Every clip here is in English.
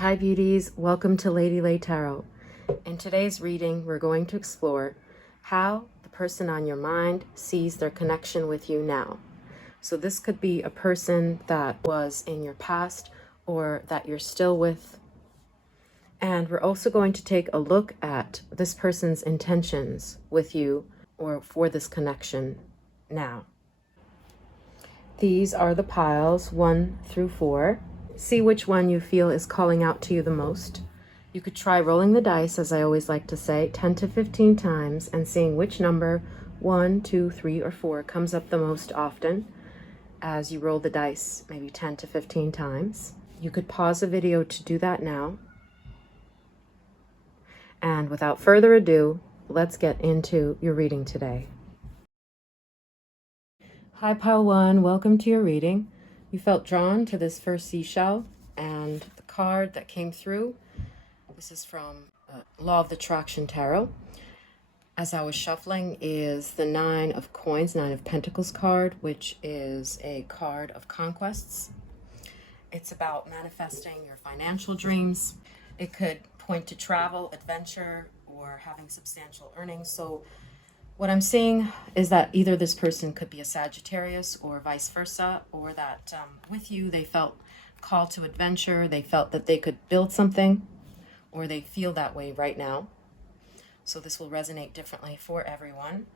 Hi beauties, welcome to Lady Lay Tarot. In today's reading, we're going to explore how the person on your mind sees their connection with you now. So this could be a person that was in your past or that you're still with. And we're also going to take a look at this person's intentions with you or for this connection now. These are the piles 1 through 4. See which one you feel is calling out to you the most. You could try rolling the dice, as I always like to say, 10 to 15 times and seeing which number, 1, 2, 3, or 4, comes up the most often as you roll the dice, maybe 10 to 15 times. You could pause the video to do that now. And without further ado, let's get into your reading today. Hi, Pile 1, welcome to your reading. You felt drawn to this first seashell and the card that came through. This is from Law of Attraction Tarot. As I was shuffling is the 9 of Coins, 9 of Pentacles card, which is a card of conquests. It's about manifesting your financial dreams. It could point to travel, adventure, or having substantial earnings. So what I'm seeing is that either this person could be a Sagittarius or vice versa, or that with you they felt called to adventure, they felt that they could build something, or they feel that way right now. So this will resonate differently for everyone.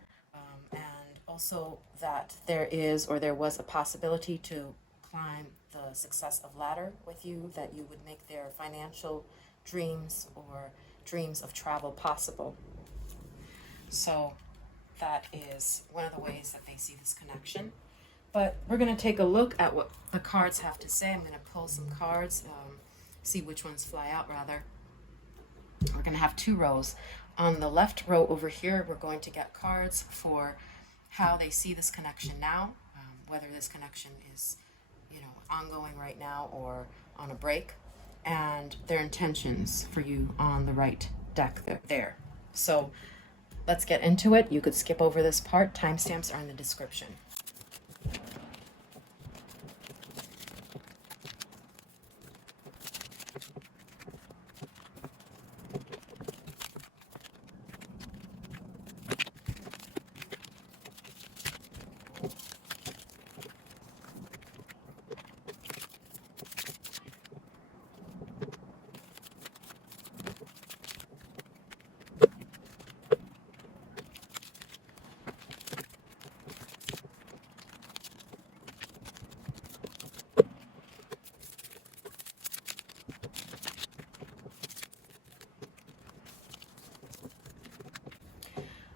And also that there is or there was a possibility to climb the success of ladder with you, that you would make their financial dreams or dreams of travel possible. So that is one of the ways that they see this connection. But we're going to take a look at what the cards have to say. I'm going to pull some cards, see which ones fly out rather. We're going to have 2 rows. On the left row over here, we're going to get cards for how they see this connection now, whether this connection is, ongoing right now or on a break, and their intentions for you on the right deck there. So let's get into it. You could skip over this part. Timestamps are in the description.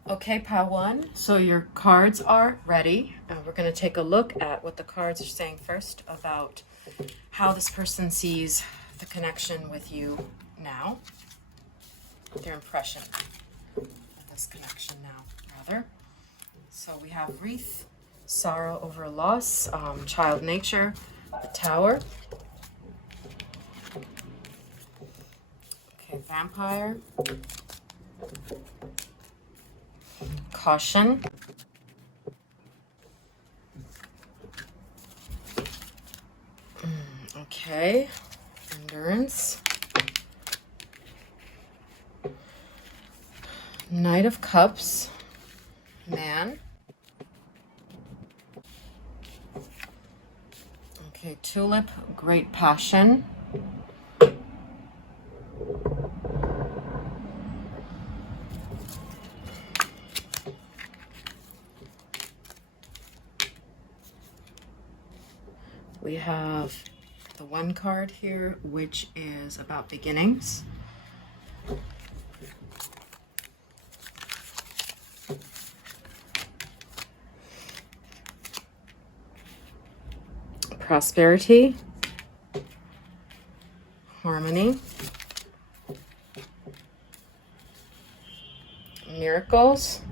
Okay, Pile 1, so your cards are ready. We're going to take a look at what the cards are saying first about how this person sees the connection with you now. Their impression of this connection now, rather. So we have Wreath, Sorrow over Loss, Child Nature, the Tower. Okay, Vampire. Caution. Okay, Endurance. Knight of Cups. Man. Okay, Tulip, Great Passion. We have the 1 card here, which is about beginnings. Prosperity. Harmony. Miracles.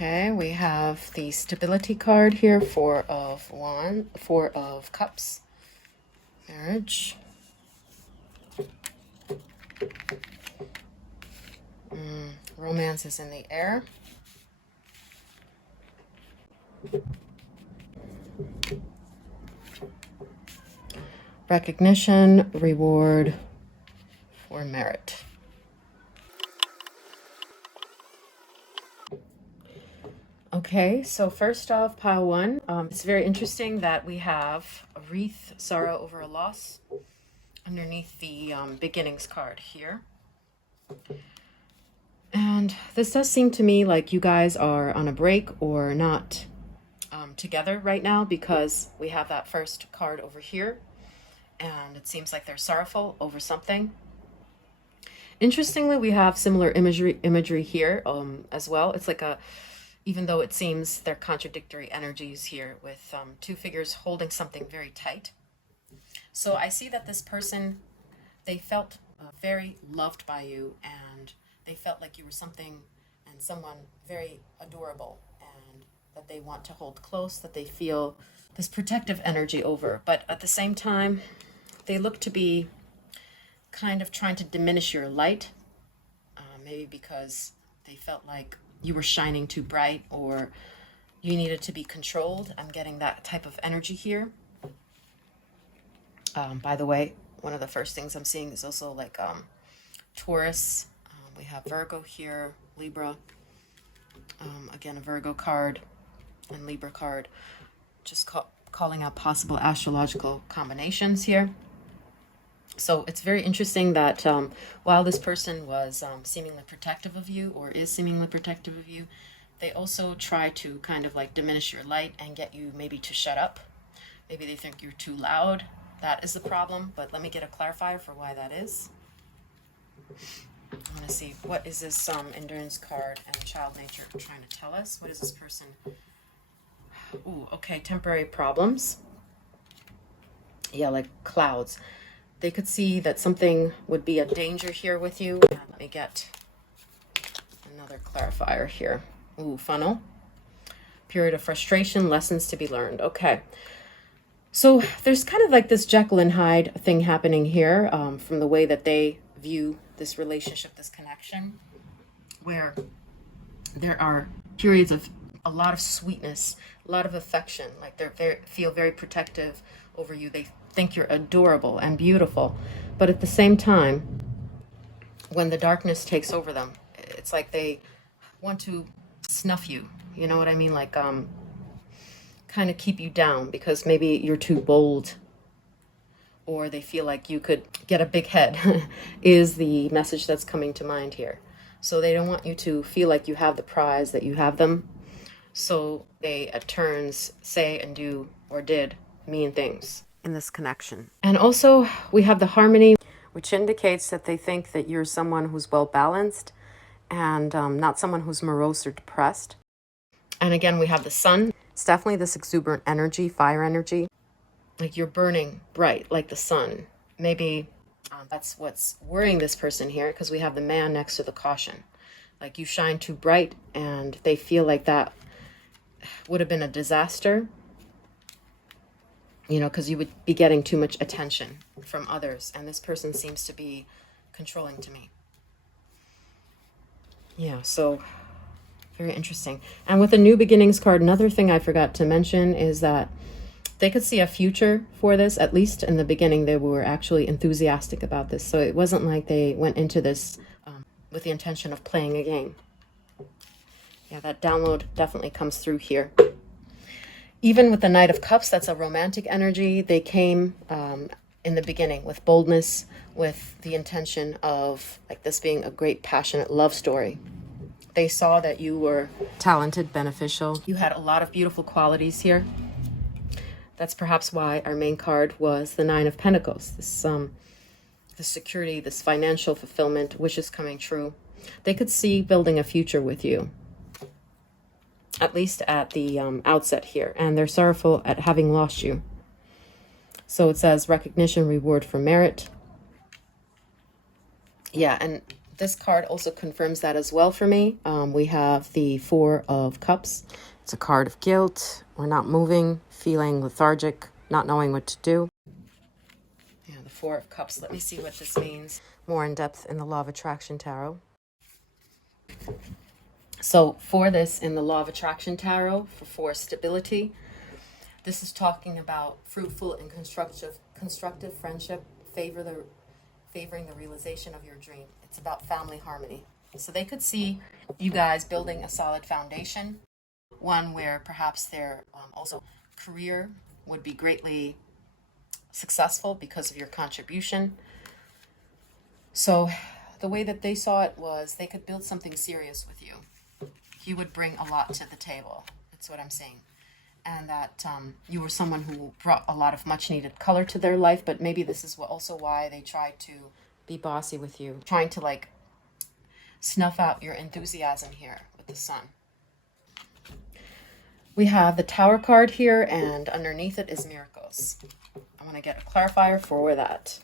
Okay, we have the Stability card here, 4 of Cups. Marriage. circumstances in the air. Recognition, reward for merit. Okay, so first off, pile one. It's very interesting that we have a wreath, sorrow over a loss, underneath the beginnings card here. And this does seem to me like you guys are on a break or not together right now, because we have that first card over here, and it seems like they're sorrowful over something. Interestingly, we have similar imagery here as well. It's like even though it seems they're contradictory energies here, with two figures holding something very tight. So I see that this person, they felt very loved by you, and they felt like you were something and someone very adorable, and that they want to hold close, that they feel this protective energy over. But at the same time, they look to be kind of trying to diminish your light, maybe because they felt like you were shining too bright, or you needed to be controlled. I'm getting that type of energy here. By the way, one of the first things I'm seeing is also like Taurus. We have Virgo here, Libra. Again, a Virgo card and Libra card. Just calling out possible astrological combinations here. So it's very interesting that while this person was seemingly protective of you, or is seemingly protective of you, they also try to kind of like diminish your light and get you maybe to shut up. Maybe they think you're too loud. That is the problem, but let me get a clarifier for why that is. I want to see, what is this endurance card and child nature trying to tell us? What is this person? Ooh, okay, temporary problems. Yeah, like clouds. They could see that something would be a danger here with you. Let me get another clarifier here. Ooh, funnel. Period of frustration, lessons to be learned. Okay. So there's kind of like this Jekyll and Hyde thing happening here, from the way that they view this relationship, this connection, where there are periods of a lot of sweetness, a lot of affection, like they feel very protective over you. They think you're adorable and beautiful, but at the same time, when the darkness takes over them, it's like they want to snuff you. You know what I mean? Like kind of keep you down because maybe you're too bold, or they feel like you could get a big head is the message that's coming to mind here. So they don't want you to feel like you have the prize, that you have them. So they at turns say and do or did mean things in this connection. And also we have the harmony, which indicates that they think that you're someone who's well balanced and not someone who's morose or depressed. And again, we have the sun. It's definitely this exuberant energy, fire energy. Like you're burning bright like the sun. Maybe that's what's worrying this person here, because we have the man next to the caution. Like you shine too bright, and they feel like that would have been a disaster, you know, because you would be getting too much attention from others. And this person seems to be controlling to me. Yeah, so very interesting. And with the new beginnings card, another thing I forgot to mention is that they could see a future for this. At least in the beginning, they were actually enthusiastic about this. So it wasn't like they went into this with the intention of playing a game. Yeah, that download definitely comes through here. Even with the Knight of Cups, that's a romantic energy. They came in the beginning with boldness, with the intention of like this being a great passionate love story. They saw that you were talented, beneficial. You had a lot of beautiful qualities here. That's perhaps why our main card was the Nine of Pentacles. This security, this financial fulfillment, wishes coming true. They could see building a future with you, at least at the outset here. And they're sorrowful at having lost you. So it says recognition, reward for merit. Yeah, and this card also confirms that as well for me. We have the Four of Cups. It's a card of guilt. We're not moving, feeling lethargic, not knowing what to do. Yeah, the Four of Cups. Let me see what this means more in depth in the Law of Attraction Tarot. So for this in the Law of Attraction Tarot, for stability, this is talking about fruitful and constructive friendship, favoring the realization of your dream. It's about family harmony. So they could see you guys building a solid foundation, one where perhaps their also career would be greatly successful because of your contribution. So the way that they saw it was they could build something serious with you. You would bring a lot to the table. That's what I'm saying. And that you were someone who brought a lot of much needed color to their life, but maybe this is also why they tried to be bossy with you, trying to like snuff out your enthusiasm here with the sun. We have the Tower card here, and underneath it is miracles. I want to get a clarifier for that.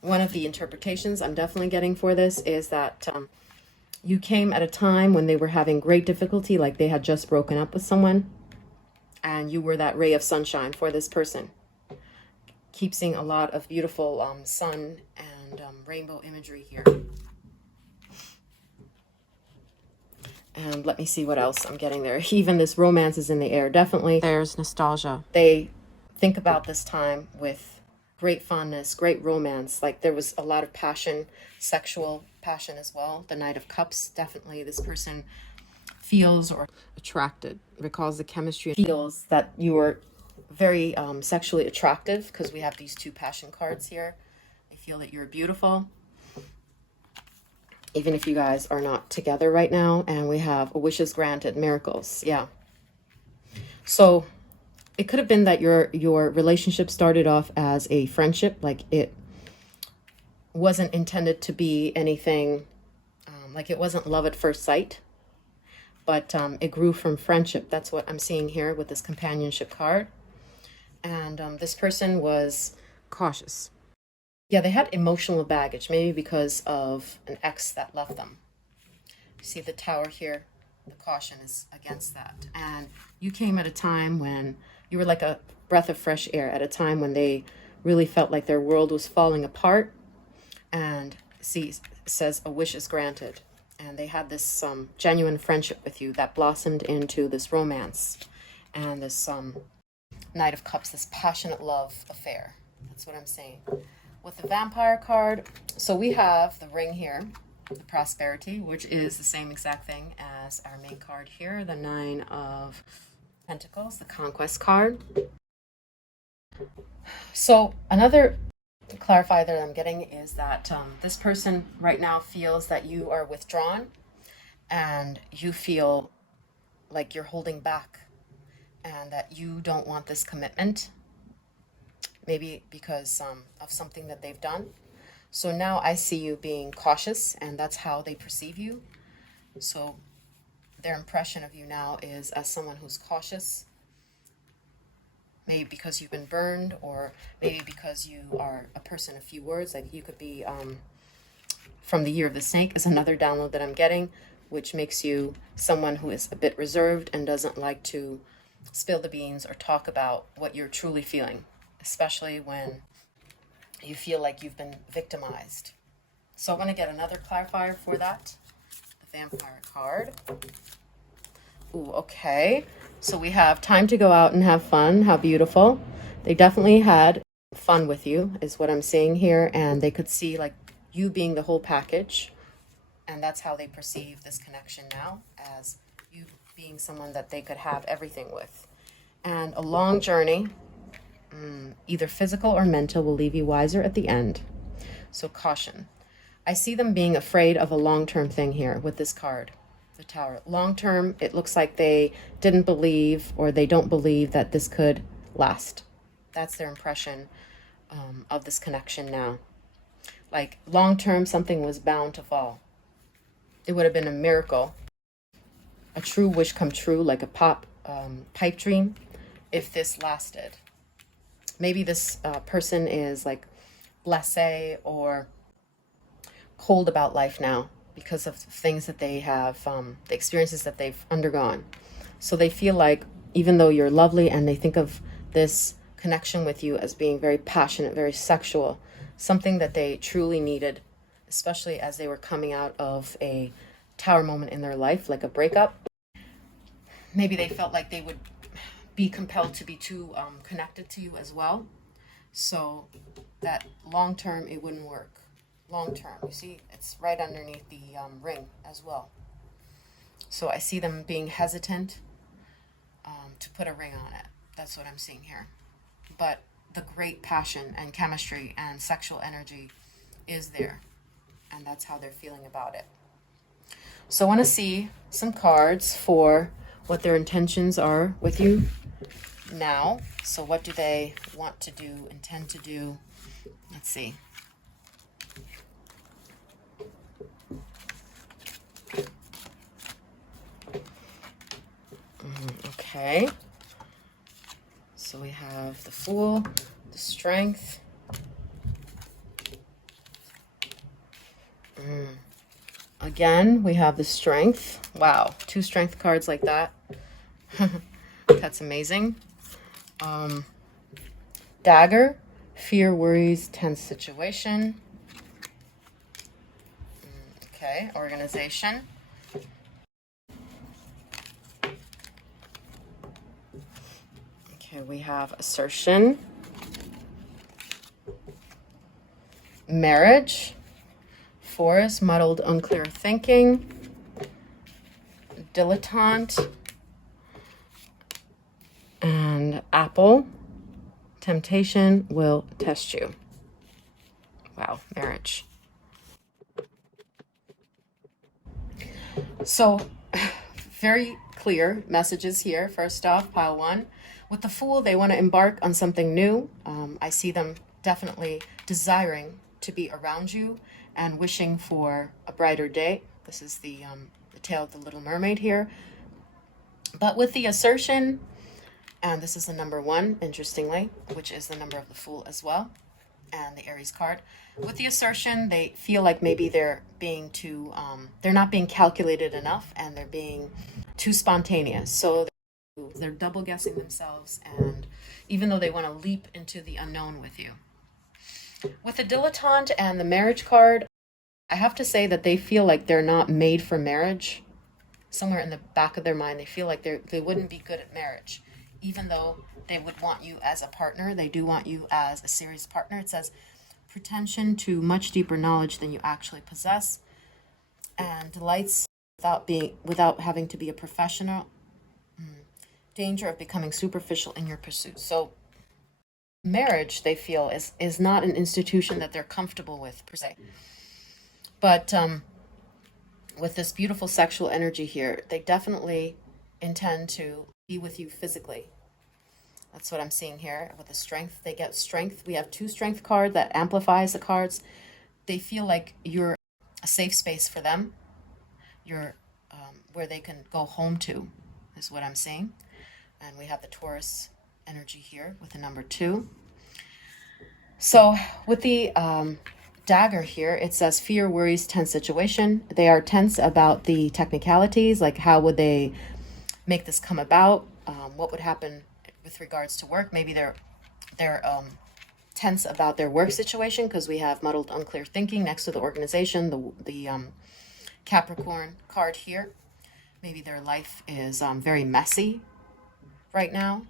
One of the interpretations I'm definitely getting for this is that you came at a time when they were having great difficulty, like they had just broken up with someone, and you were that ray of sunshine for this person. Keep seeing a lot of beautiful sun and rainbow imagery here. And let me see what else I'm getting there. Even this romance is in the air. Definitely there's nostalgia. They think about this time with great fondness, great romance. Like there was a lot of passion, sexual passion as well. The Knight of Cups, definitely this person feels or attracted, recalls the chemistry, feels that you were very sexually attractive, because we have these two passion cards here. They feel that you're beautiful, even if you guys are not together right now. And we have a wishes granted, miracles. Yeah. So it could have been that your relationship started off as a friendship, like it wasn't intended to be anything, like it wasn't love at first sight, but it grew from friendship. That's what I'm seeing here with this companionship card. And this person was cautious. Yeah, they had emotional baggage, maybe because of an ex that left them. You see the Tower here, the caution is against that. And you came at a time when you were like a breath of fresh air, at a time when they really felt like their world was falling apart. And see, it says a wish is granted. And they had this genuine friendship with you that blossomed into this romance and this Knight of Cups, this passionate love affair. That's what I'm saying. With the Vampire card, so we have the ring here, the prosperity, which is the same exact thing as our main card here, the Nine of Pentacles, the Conquest card. So another clarifier that I'm getting is that this person right now feels that you are withdrawn and you feel like you're holding back and that you don't want this commitment, maybe because of something that they've done. So now I see you being cautious, and that's how they perceive you. So their impression of you now is as someone who's cautious, maybe because you've been burned, or maybe because you are a person of few words. Like you could be from the Year of the Snake is another download that I'm getting, which makes you someone who is a bit reserved and doesn't like to spill the beans or talk about what you're truly feeling, especially when you feel like you've been victimized. So I want to get another clarifier for that. The Vampire card. Ooh, okay. So we have time to go out and have fun. How beautiful. They definitely had fun with you, is what I'm seeing here. And they could see like you being the whole package. And that's how they perceive this connection now, as you being someone that they could have everything with. And a long journey, either physical or mental, will leave you wiser at the end. So caution. I see them being afraid of a long-term thing here with this card, the Tower. Long-term, it looks like they didn't believe, or they don't believe that this could last. That's their impression of this connection now. Like long-term, something was bound to fall. It would have been a miracle, a true wish come true, like a pipe dream, if this lasted. Maybe this person is like blasé or cold about life now because of things that they have, the experiences that they've undergone. So they feel like, even though you're lovely, and they think of this connection with you as being very passionate, very sexual, something that they truly needed, especially as they were coming out of a tower moment in their life, like a breakup. Maybe they felt like they would be compelled to be too connected to you as well. So that long term, it wouldn't work. Long term, you see, it's right underneath the ring as well. So I see them being hesitant to put a ring on it. That's what I'm seeing here. But the great passion and chemistry and sexual energy is there. And that's how they're feeling about it. So I want to see some cards for what their intentions are with you now. So what do they want to do, intend to do? Let's see. Okay. So we have the Fool, the Strength. Again, we have the Strength. Wow, 2 Strength cards like that. That's amazing. Dagger, fear, worries, tense situation. Okay, Organization. Okay, we have Assertion. Marriage. Forest, muddled, unclear thinking. Dilettante. And Apple. Temptation will test you. Wow, marriage. So, very clear messages here. First off, pile 1. With the Fool, they want to embark on something new. I see them definitely desiring to be around you and wishing for a brighter day. This is the tale of the Little Mermaid here. But with the Assertion, and this is the number 1, interestingly, which is the number of the Fool as well, and the Aries card. With the Assertion, they feel like maybe they're being too, they're not being calculated enough, and they're being too spontaneous. So they're double guessing themselves, and even though they want to leap into the unknown with you. With the Dilettante and the Marriage card, I have to say that they feel like they're not made for marriage. Somewhere in the back of their mind, they feel like they wouldn't be good at marriage. Even though they would want you as a partner, they do want you as a serious partner. It says pretension to much deeper knowledge than you actually possess, and delights without having to be a professional. Danger of becoming superficial in your pursuit. So marriage, they feel, is not an institution that they're comfortable with per se. But with this beautiful sexual energy here, they definitely intend to be with you physically. That's what I'm seeing here. With the Strength, they get strength. We have 2 Strength cards that amplifies the cards. They feel like you're a safe space for them. You're where they can go home to, is what I'm seeing. And we have the Taurus energy here with the number 2. So with the Dagger here, it says fear, worries, tense situation. They are tense about the technicalities, like how would they make this come about? What would happen with regards to work? Maybe they're tense about their work situation, because we have muddled, unclear thinking next to the Organization, the Capricorn card here. Maybe their life is very messy right now,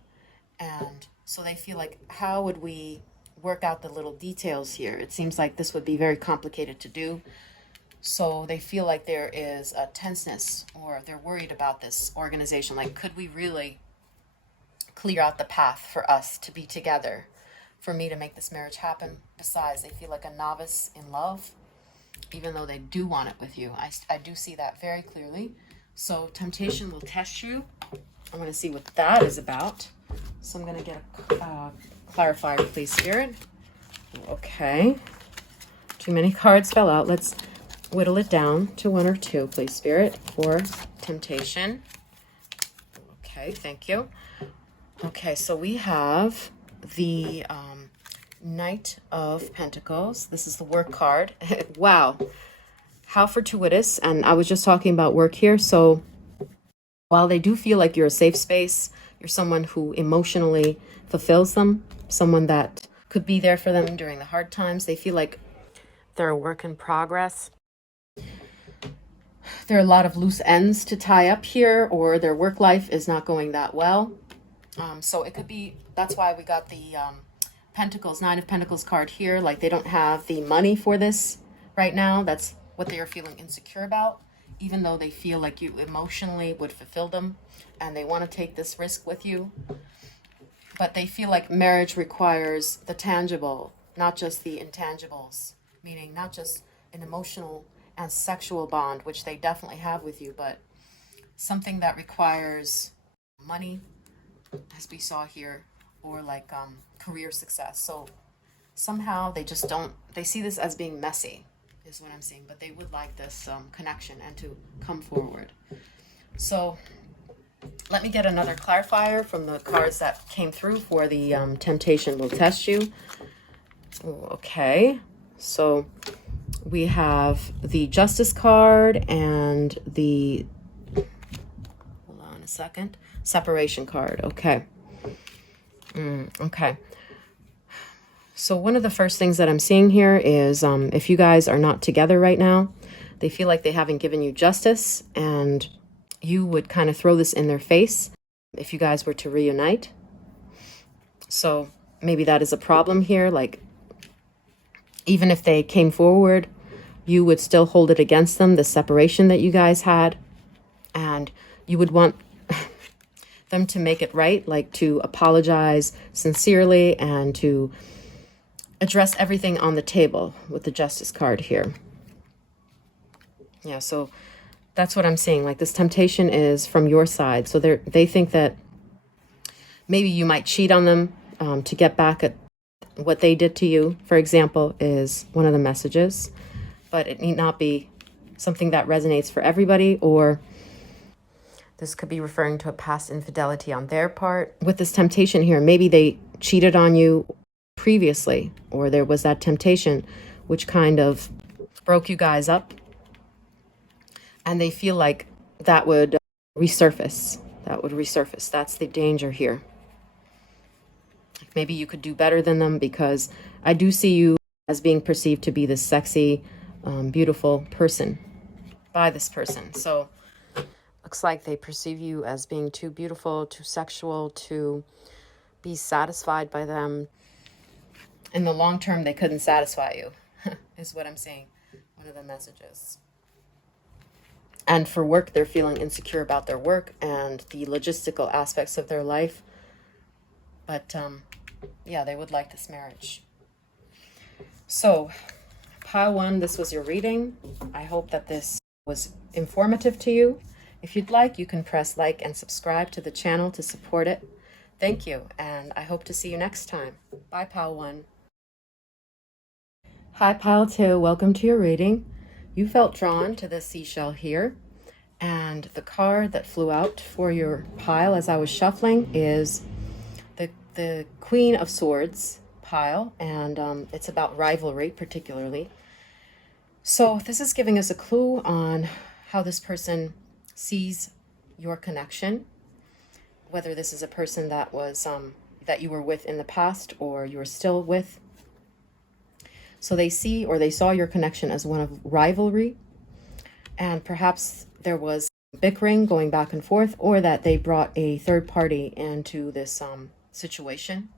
and so they feel like, how would we work out the little details here? It seems like this would be very complicated to do. So they feel like there is a tenseness, or they're worried about this Organization. Like, could we really clear out the path for us to be together, for me to make this marriage happen? Besides, they feel like a novice in love, even though they do want it with you. I do see that very clearly. So temptation will test you. I'm going to see what that is about. So I'm going to get a clarifier, please, Spirit. Okay. Too many cards fell out. Let's whittle it down to 1 or 2, please, Spirit, for temptation. Okay, thank you. Okay, so we have the Knight of Pentacles. This is the work card. Wow. How fortuitous. And I was just talking about work here. So while they do feel like you're a safe space, you're someone who emotionally fulfills them, someone that could be there for them during the hard times, they feel like they're a work in progress. there are a lot of loose ends to tie up here, or their work life is not going that well. So it could be, that's why we got the Pentacles, Nine of Pentacles card here. Like they don't have the money for this right now. That's what they are feeling insecure about, even though they feel like you emotionally would fulfill them and they want to take this risk with you. But they feel like marriage requires the tangible, not just the intangibles, meaning not just an emotional and sexual bond, which they definitely have with you, but something that requires money, as we saw here, or like career success. So somehow they just don't, they see this as being messy, is what I'm seeing, but they would like this connection and to come forward. So let me get another clarifier from the cards that came through for the temptation will test you. Ooh, okay, so we have the Justice card and the, hold on a second, Separation card. Okay. Okay. So one of the first things that I'm seeing here is if you guys are not together right now, they feel like they haven't given you justice, and you would kind of throw this in their face if you guys were to reunite. So maybe that is a problem here. Like, even if they came forward, you would still hold it against them, the separation that you guys had, and you would want them to make it right, like to apologize sincerely and to address everything on the table with the Justice card here. Yeah, so that's what I'm seeing. Like, this temptation is from your side. So they think that maybe you might cheat on them to get back at what they did to you, for example, is one of the messages. But it need not be something that resonates for everybody, or this could be referring to a past infidelity on their part. With this temptation here, maybe they cheated on you previously, or there was that temptation which kind of broke you guys up, and they feel like that would resurface. That's the danger here. Maybe you could do better than them, because I do see you as being perceived to be this sexy, beautiful person by this person. So looks like they perceive you as being too beautiful, too sexual to be satisfied by them. In the long term, they couldn't satisfy you, is what I'm seeing. One of the messages. And for work, they're feeling insecure about their work and the logistical aspects of their life. But yeah, they would like this marriage. So, pile one, this was your reading. I hope that this was informative to you. If you'd like, you can press like and subscribe to the channel to support it. Thank you, and I hope to see you next time. Bye, pile one. Hi, pile two. Welcome to your reading. You felt drawn to this seashell here, and the card that flew out for your pile as I was shuffling is the Queen of Swords pile, and it's about rivalry particularly. So this is giving us a clue on how this person sees your connection, whether this is a person that was that you were with in the past or you're still with. So they see, or they saw your connection as one of rivalry, and perhaps there was bickering going back and forth, or that they brought a third party into this situation,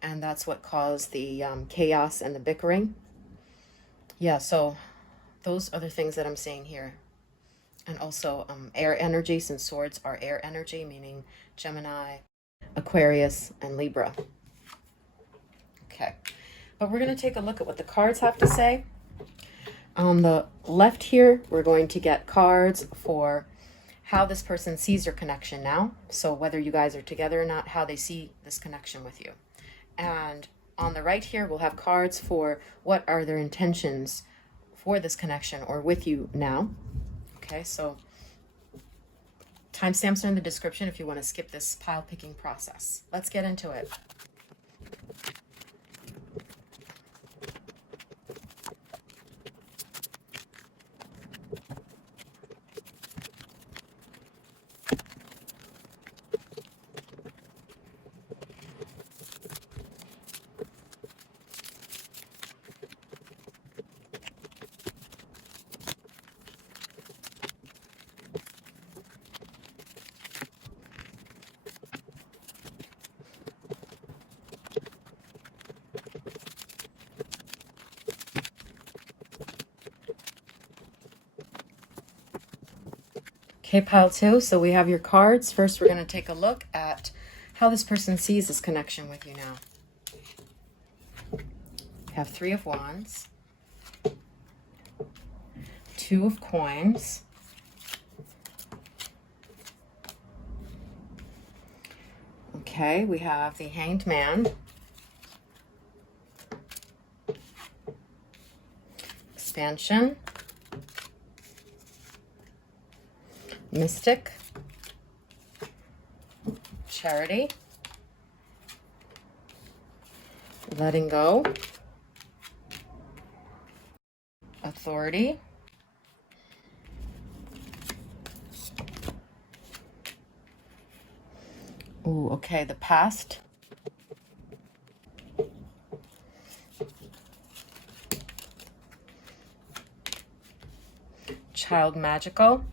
and that's what caused the chaos and the bickering. Yeah, so those are the things that I'm seeing here. And also air energy, since swords are air energy, meaning Gemini, Aquarius, and Libra. Okay, but we're going to take a look at what the cards have to say. On the left here, we're going to get cards for how this person sees your connection now. So whether you guys are together or not, how they see this connection with you. And on the right here, we'll have cards for what are their intentions for this connection or with you now. Okay, so timestamps are in the description if you want to skip this pile picking process. Let's get into it. Okay, pile two. So we have your cards. First, we're going to take a look at how this person sees this connection with you now. We have Three of Wands, Two of Coins, okay, we have the Hanged Man, Expansion, Mystic, Charity, Letting Go, Authority, ooh, okay, the Past, Child Magical,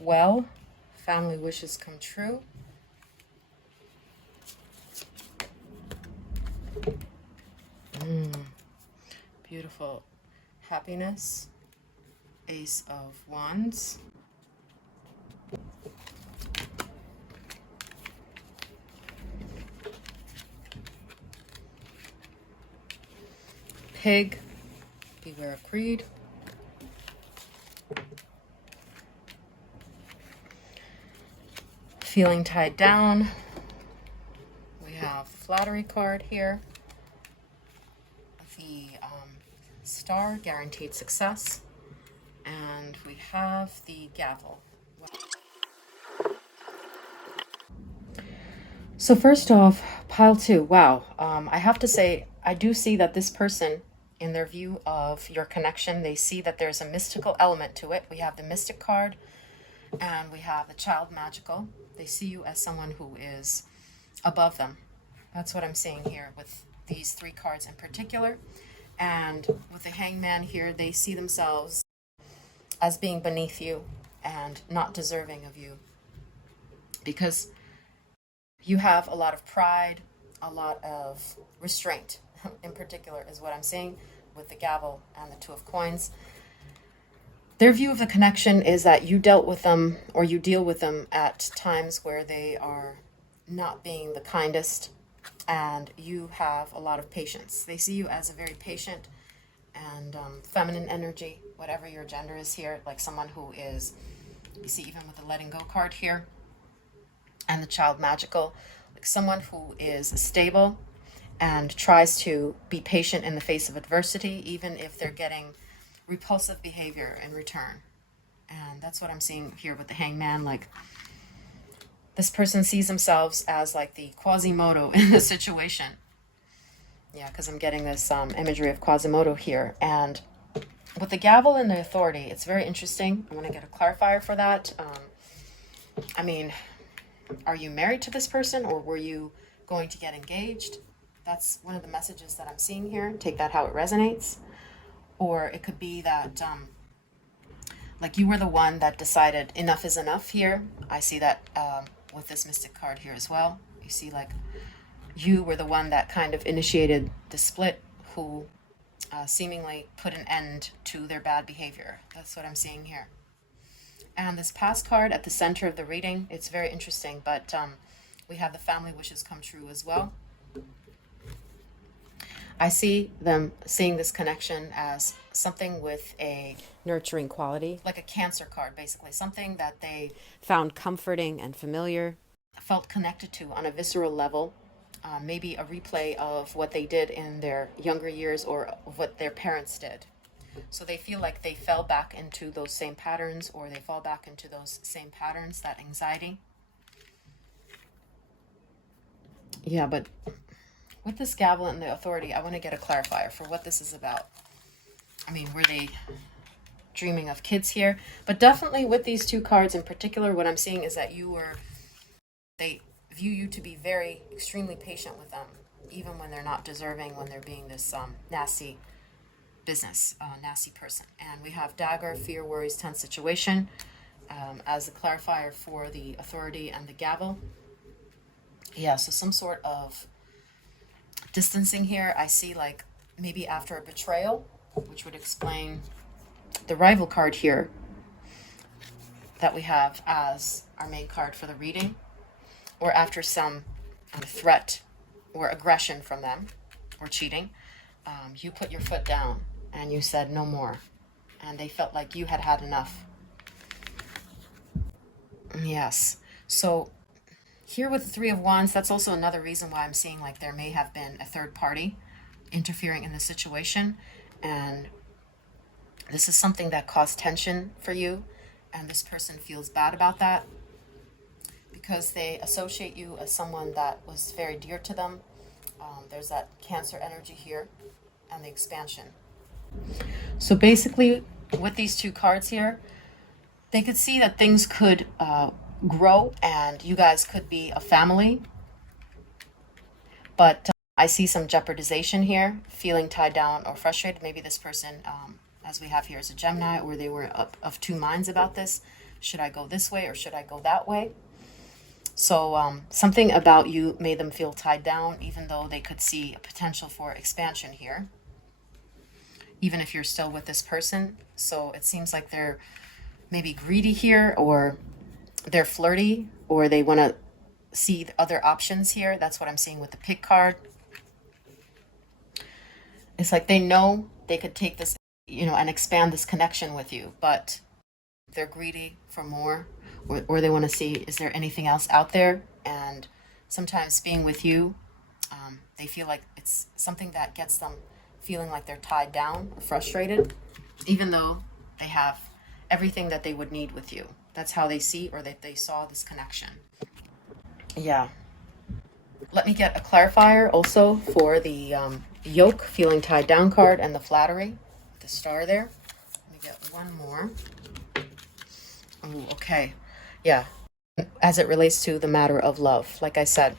Well, Family Wishes Come True, beautiful, Happiness, Ace of Wands, Pig, Beware of Greed, Feeling Tied Down. We have Flattery card here. The Star, Guaranteed Success. And we have the Gavel. So first off, pile two. Wow. I have to say, I do see that this person, in their view of your connection, they see that there's a mystical element to it. We have the Mystic card, and we have the Child Magical. They see you as someone who is above them. That's what I'm seeing here with these three cards in particular. And with the Hangman here, they see themselves as being beneath you and not deserving of you. Because you have a lot of pride, a lot of restraint, in particular, is what I'm seeing with the Gavel and the Two of Coins. Their view of the connection is that you dealt with them, or you deal with them at times where they are not being the kindest, and you have a lot of patience. They see you as a very patient and feminine energy, whatever your gender is here, like someone who is, you see even with the Letting Go card here, and the Child Magical, like someone who is stable and tries to be patient in the face of adversity, even if they're getting repulsive behavior in return. And that's what I'm seeing here with the Hangman. Like, this person sees themselves as like the Quasimodo in the situation. Yeah, because I'm getting this imagery of Quasimodo here. And with the Gavel and the Authority, it's very interesting. I want to get a clarifier for that. I mean, are you married to this person, or were you going to get engaged? That's one of the messages that I'm seeing here. Take that how it resonates. Or it could be that like you were the one that decided enough is enough here. I see that with this Mystic card here as well. You see, like, you were the one that kind of initiated the split, who seemingly put an end to their bad behavior. That's what I'm seeing here. And this Past card at the center of the reading, it's very interesting, but we have the Family Wishes Come True as well. I see them seeing this connection as something with a nurturing quality, like a Cancer card, basically. Something that they found comforting and familiar, felt connected to on a visceral level. Maybe a replay of what they did in their younger years, or what their parents did. So they feel like they fell back into those same patterns, or they fall back into those same patterns, that anxiety. Yeah, but with this Gavel and the Authority, I want to get a clarifier for what this is about. I mean, were they dreaming of kids here? But definitely with these two cards in particular, what I'm seeing is that they view you to be very, extremely patient with them, even when they're not deserving, when they're being this nasty business, nasty person. And we have Dagger, Fear, Worries, Tense Situation as a clarifier for the Authority and the Gavel. Yeah, so some sort of Distancing here, I see like maybe after a betrayal, which would explain the rival card here that we have as our main card for the reading, or after some threat or aggression from them or cheating. You put your foot down and you said no more, and they felt like you had had enough. Yes. So here with the Three of Wands, that's also another reason why I'm seeing like there may have been a third party interfering in the situation, and this is something that caused tension for you, and this person feels bad about that because they associate you as someone that was very dear to them. There's that Cancer energy here and the expansion. So basically, with these two cards here, they could see that things could grow and you guys could be a family. But I see some jeopardization here, feeling tied down or frustrated. Maybe this person, as we have here, is a Gemini, or they were of two minds about this. Should I go this way or should I go that way? So something about you made them feel tied down, even though they could see a potential for expansion here, even if you're still with this person. So it seems like they're maybe greedy here, or they're flirty, or they want to see the other options here. That's what I'm seeing with the pick card. It's like they know they could take this, and expand this connection with you, but they're greedy for more, or they want to see, is there anything else out there? And sometimes being with you, they feel like it's something that gets them feeling like they're tied down or frustrated, even though they have everything that they would need with you. That's how they see, or that they saw this connection. Yeah. Let me get a clarifier also for the yoke, feeling tied down card, and the flattery, the star there. Let me get one more. Oh, okay. Yeah. As it relates to the matter of love, like I said,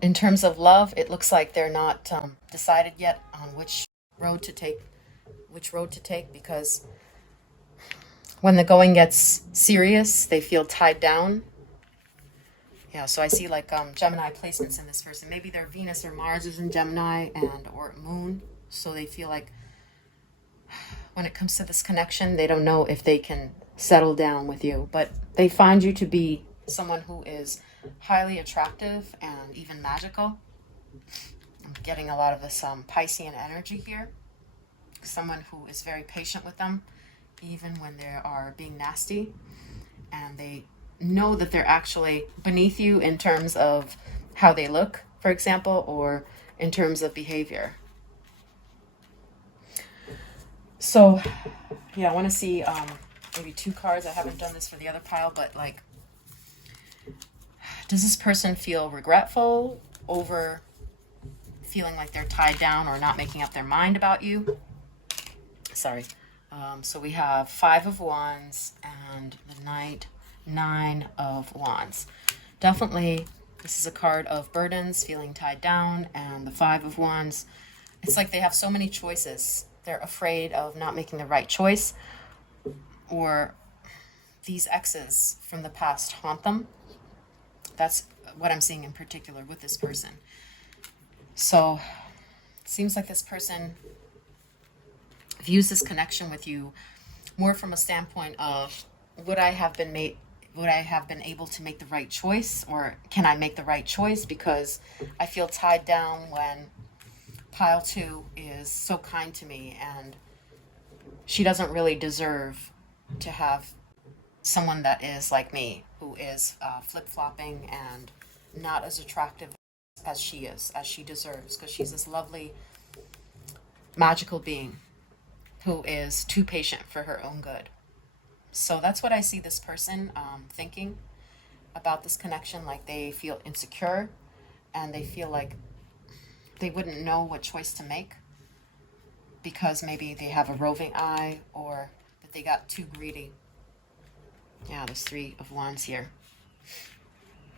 in terms of love, it looks like they're not decided yet on which road to take, because when the going gets serious, they feel tied down. Yeah, so I see like Gemini placements in this person. Maybe their Venus or Mars is in Gemini, and or Moon. So they feel like when it comes to this connection, they don't know if they can settle down with you. But they find you to be someone who is highly attractive and even magical. I'm getting a lot of this Piscean energy here. Someone who is very patient with them, even when they are being nasty. And they know that they're actually beneath you in terms of how they look, for example, or in terms of behavior. So yeah, I want to see maybe two cards. I haven't done this for the other pile, but like, does this person feel regretful over feeling like they're tied down or not making up their mind about you? Sorry. So we have Five of Wands and the Nine of Wands. Definitely, this is a card of burdens, feeling tied down, and the Five of Wands. It's like they have so many choices. They're afraid of not making the right choice, or these exes from the past haunt them. That's what I'm seeing in particular with this person. So it seems like this person views this connection with you more from a standpoint of, would I have been able to make the right choice, or can I make the right choice, because I feel tied down when pile 2 is so kind to me, and she doesn't really deserve to have someone that is like me, who is flip-flopping and not as attractive as she is, as she deserves, because she's this lovely magical being who is too patient for her own good. So that's what I see this person thinking about this connection. Like they feel insecure, and they feel like they wouldn't know what choice to make, because maybe they have a roving eye, or that they got too greedy. Yeah, there's Three of Wands here.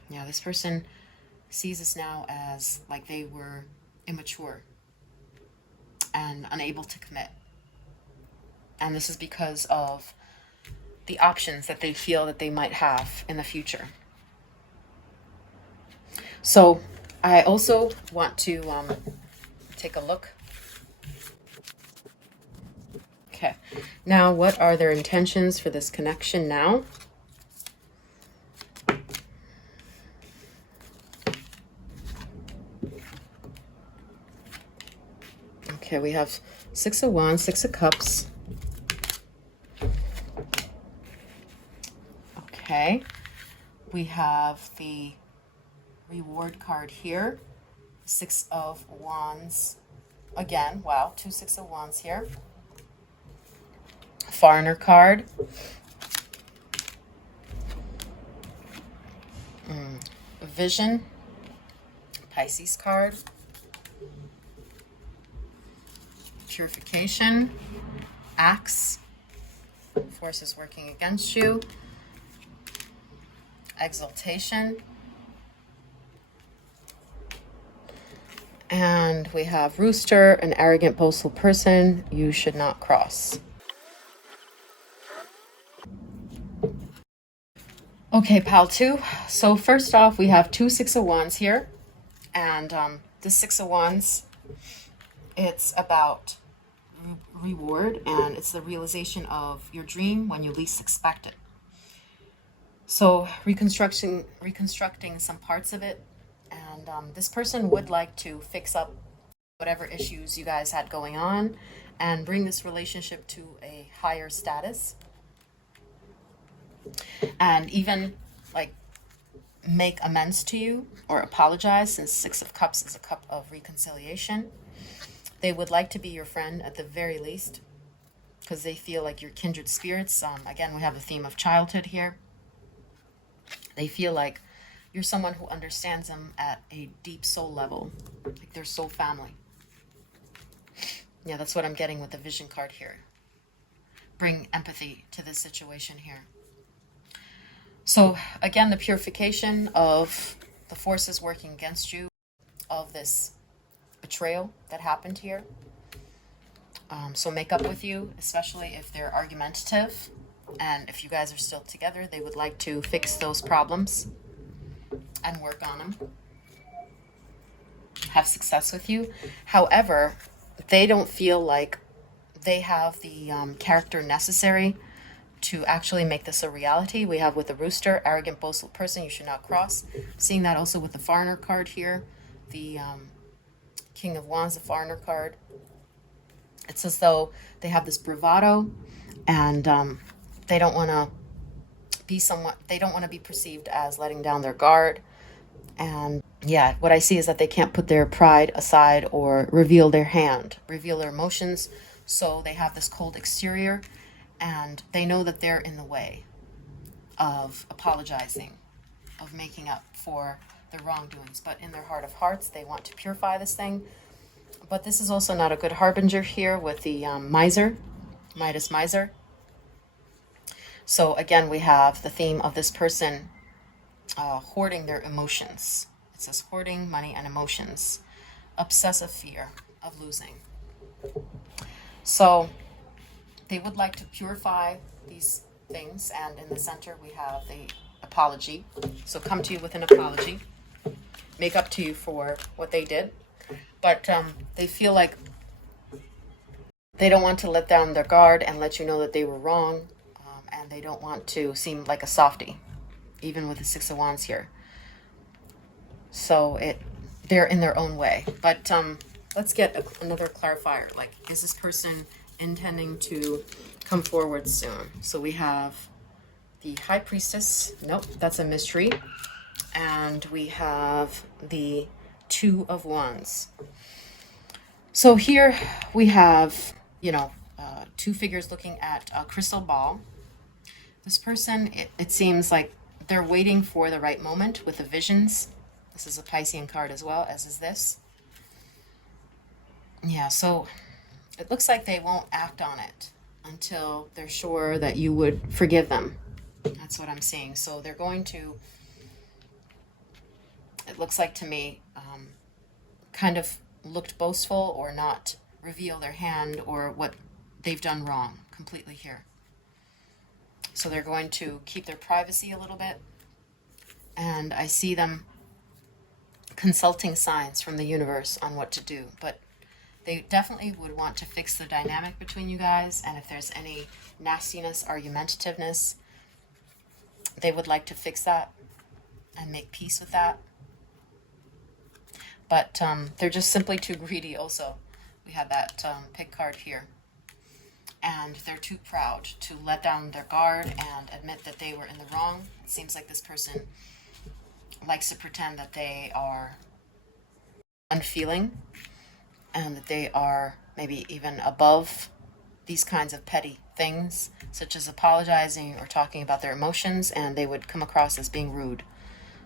Yeah, this person sees this now as like they were immature and unable to commit. And this is because of the options that they feel that they might have in the future. So I also want to take a look. Okay, now what are their intentions for this connection now? Okay, we have Six of Wands, Six of Cups. Okay, we have the reward card here. Six of Wands. Again, wow, two Six of Wands here. Foreigner card. Vision. Pisces card. Purification. Axe. Forces working against you. Exaltation. And we have Rooster, an arrogant, boastful person you should not cross. Okay, pile two. So first off, we have two Six of Wands here. And this Six of Wands, it's about reward, and it's the realization of your dream when you least expect it. So reconstructing some parts of it. And this person would like to fix up whatever issues you guys had going on and bring this relationship to a higher status. And even like make amends to you or apologize, since Six of Cups is a cup of reconciliation. They would like to be your friend at the very least, because they feel like you're kindred spirits. Again, we have a theme of childhood here. They feel like you're someone who understands them at a deep soul level, like their soul family. Yeah, that's what I'm getting with the Vision card here. Bring empathy to this situation here. So again, the purification of the forces working against you, of this betrayal that happened here. So make up with you, especially if they're argumentative. And if you guys are still together, they would like to fix those problems and work on them. Have success with you. However, they don't feel like they have the character necessary to actually make this a reality. We have with the Rooster, arrogant, boastful person you should not cross. Seeing that also with the Foreigner card here, the King of Wands, the Foreigner card. It's as though they have this bravado, and they don't want to be they don't want to be perceived as letting down their guard. And yeah, what I see is that they can't put their pride aside or reveal their hand, reveal their emotions. So they have this cold exterior, and they know that they're in the way of apologizing, of making up for their wrongdoings. But in their heart of hearts, they want to purify this thing. But this is also not a good harbinger here with the Midas Miser. So again, we have the theme of this person hoarding their emotions. It says hoarding money and emotions. Obsessive fear of losing. So they would like to purify these things, and in the center we have the apology. So come to you with an apology. Make up to you for what they did. But they feel like they don't want to let down their guard and let you know that they were wrong. And they don't want to seem like a softie, even with the Six of Wands here. So they're in their own way. But let's get another clarifier. Like, is this person intending to come forward soon? So we have the High Priestess. Nope, that's a mystery. And we have the Two of Wands. So here we have, two figures looking at a crystal ball. This person, it seems like they're waiting for the right moment with the visions. This is a Piscean card as well, as is this. Yeah, so it looks like they won't act on it until they're sure that you would forgive them. That's what I'm seeing. So they're going to, it looks like to me, kind of looked boastful or not reveal their hand or what they've done wrong completely here. So they're going to keep their privacy a little bit. And I see them consulting signs from the universe on what to do, but they definitely would want to fix the dynamic between you guys, and if there's any nastiness, argumentativeness, they would like to fix that and make peace with that. But they're just simply too greedy also. We had that pig card here. And they're too proud to let down their guard and admit that they were in the wrong. It seems like this person likes to pretend that they are unfeeling and that they are maybe even above these kinds of petty things, such as apologizing or talking about their emotions, and they would come across as being rude.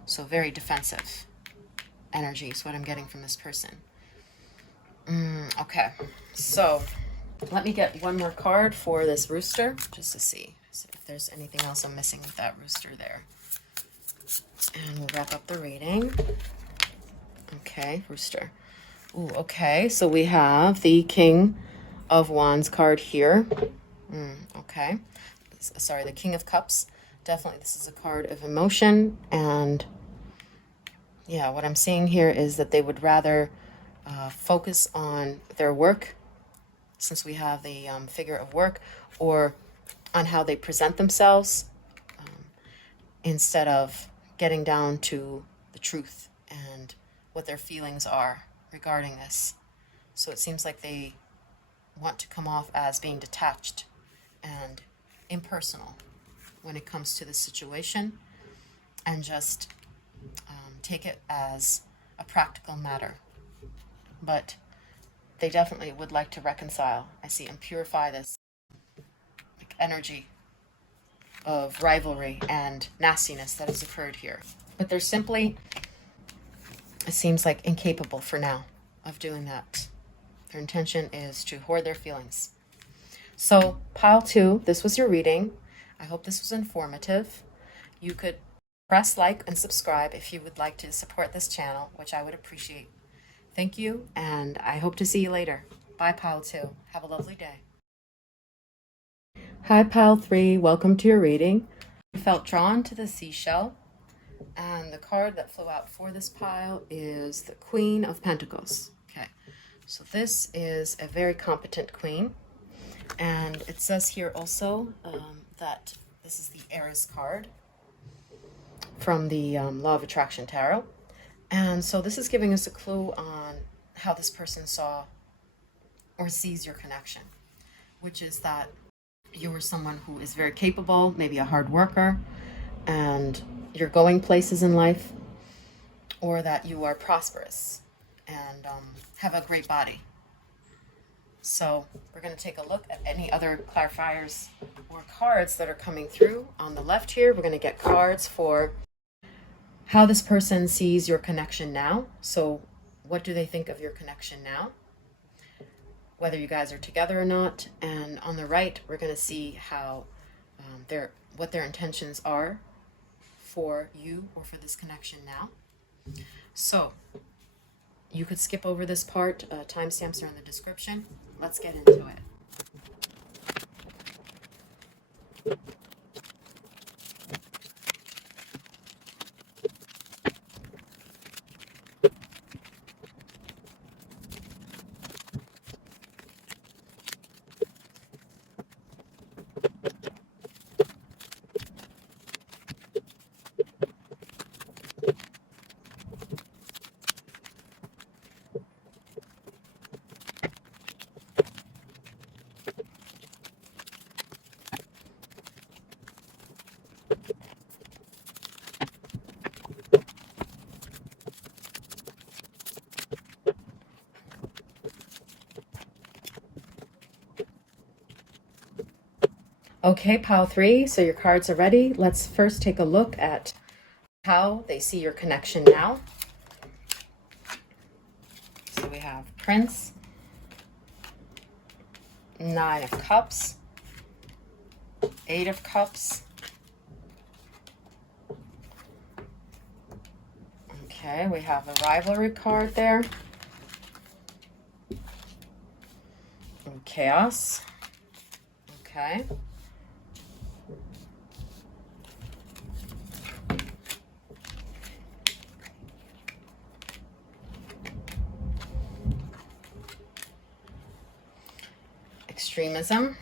So very defensive energy is what I'm getting from this person. Okay, so let me get one more card for this rooster, just to see if there's anything else I'm missing with that rooster there. And we'll wrap up the reading. Okay, rooster. Ooh, okay, so we have the King of Wands card here. Okay, sorry, the King of Cups. Definitely this is a card of emotion, and yeah, what I'm seeing here is that they would rather focus on their work, since we have the figure of work, or on how they present themselves, instead of getting down to the truth and what their feelings are regarding this. So it seems like they want to come off as being detached and impersonal when it comes to the situation, and just take it as a practical matter. But they definitely would like to reconcile, I see, and purify this energy of rivalry and nastiness that has occurred here. But they're simply, it seems like, incapable for now of doing that. Their intention is to hoard their feelings. So, pile 2, this was your reading. I hope this was informative. You could press like and subscribe if you would like to support this channel, which I would appreciate. Thank you, and I hope to see you later. Bye, pile 2. Have a lovely day. Hi, pile 3. Welcome to your reading. You felt drawn to the seashell, and the card that flew out for this pile is the Queen of Pentacles. Okay, so this is a very competent queen, and it says here also that this is the Heiress card from the Law of Attraction Tarot. And so this is giving us a clue on how this person saw or sees your connection, which is that you are someone who is very capable, maybe a hard worker, and you're going places in life, or that you are prosperous and have a great body. So we're going to take a look at any other clarifiers or cards that are coming through. On the left here, we're going to get cards for how this person sees your connection now. So what do they think of your connection now? Whether you guys are together or not. And on the right, we're going to see how what their intentions are for you or for this connection now. So you could skip over this part. Timestamps are in the description. Let's get into it. Okay, pile 3, so your cards are ready. Let's first take a look at how they see your connection now. So we have Prince, 9 of Cups, 8 of Cups. Okay, we have a rivalry card there. And Chaos. Okay. extremism,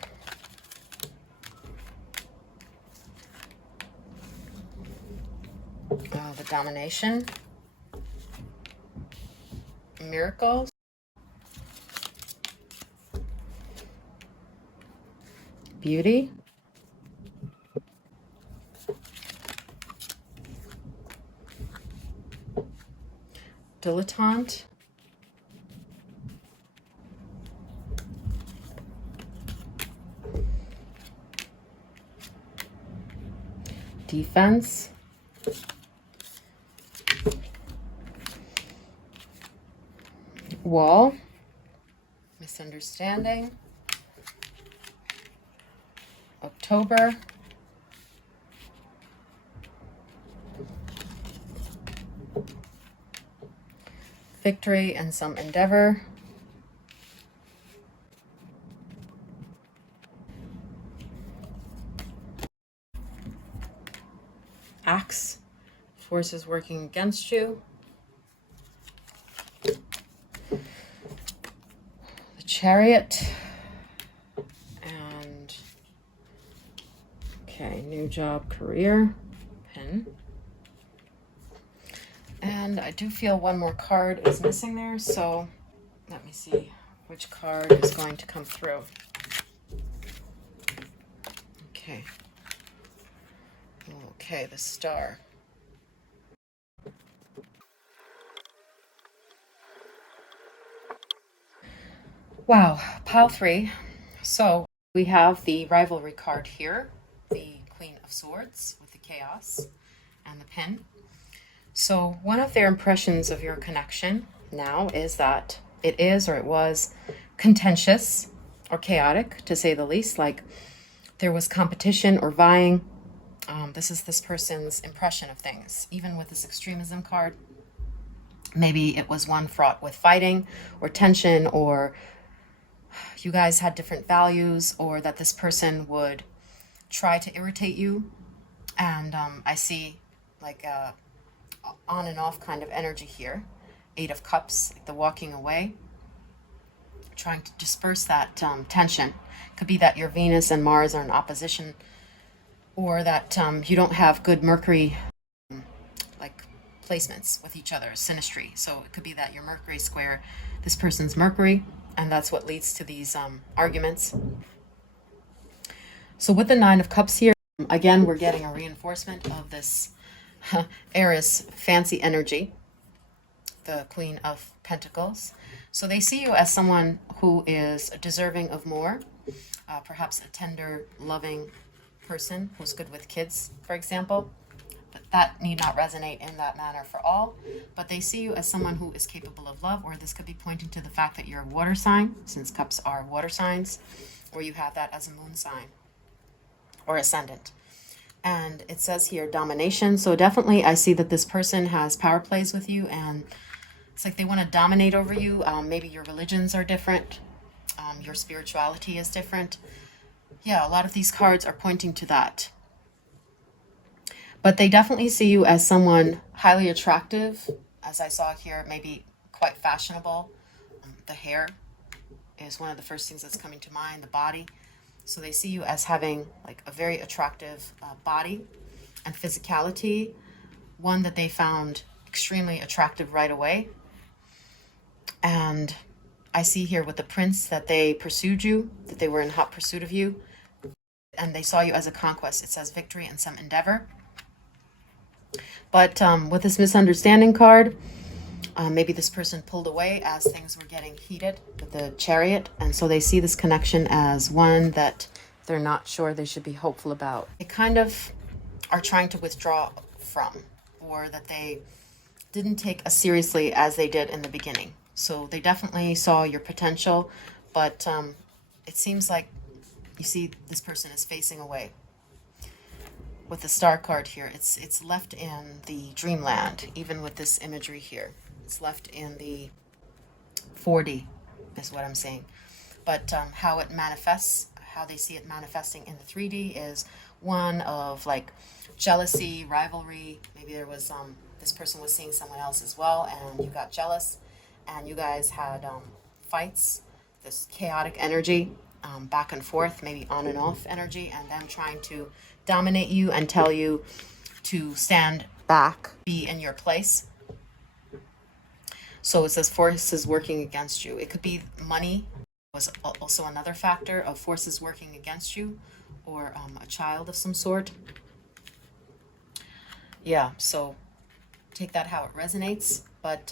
the domination, miracles, beauty, dilettante, defense, wall, misunderstanding, October, victory and some endeavor, axe, forces working against you, the chariot, and okay, new job, career, pin. And I do feel one more card is missing there, so let me see which card is going to come through. Okay. Okay, the star. Wow, pile 3. So we have the rivalry card here, the Queen of Swords with the chaos and the pin. So one of their impressions of your connection now is that it is, or it was, contentious or chaotic, to say the least. Like there was competition or vying. This is this person's impression of things. Even with this extremism card, maybe it was one fraught with fighting or tension, or you guys had different values, or that this person would try to irritate you. And I see like a on and off kind of energy here. 8 of Cups, like the walking away, trying to disperse that tension. Could be that your Venus and Mars are in opposition, or that you don't have good Mercury like placements with each other, synastry. So it could be that your Mercury square this person's Mercury, and that's what leads to these arguments. So with the 9 of Cups here, again, we're getting a reinforcement of this Aries fancy energy, the Queen of Pentacles. So they see you as someone who is deserving of more, perhaps a tender, loving person who's good with kids, for example. But that need not resonate in that manner for all. But they see you as someone who is capable of love, or this could be pointing to the fact that you're a water sign, since Cups are water signs, or you have that as a moon sign or ascendant. And it says here domination. So definitely I see that this person has power plays with you, and it's like they want to dominate over you. Maybe your religions are different. Your spirituality is different. Yeah, a lot of these cards are pointing to that. But they definitely see you as someone highly attractive. As I saw here, maybe quite fashionable. The hair is one of the first things that's coming to mind, the body. So they see you as having like a very attractive body and physicality, one that they found extremely attractive right away. And I see here with the Prince that they pursued you, that they were in hot pursuit of you, and they saw you as a conquest. It says victory and some endeavor. But with this misunderstanding card, maybe this person pulled away as things were getting heated with the Chariot, and so they see this connection as one that they're not sure they should be hopeful about. They kind of are trying to withdraw from, or that they didn't take as seriously as they did in the beginning. So they definitely saw your potential, but it seems like you see this person is facing away. With the Star card here, it's left in the dreamland, even with this imagery here. It's left in the 4D, is what I'm saying. But how it manifests, how they see it manifesting in the 3D is one of like jealousy, rivalry. Maybe there was this person was seeing someone else as well, and you got jealous, and you guys had fights, this chaotic energy. back and forth, maybe on and off energy, and them trying to dominate you and tell you to stand back, be in your place. So it says forces working against you. It could be money was also another factor of forces working against you, or a child of some sort. Yeah, so take that how it resonates, but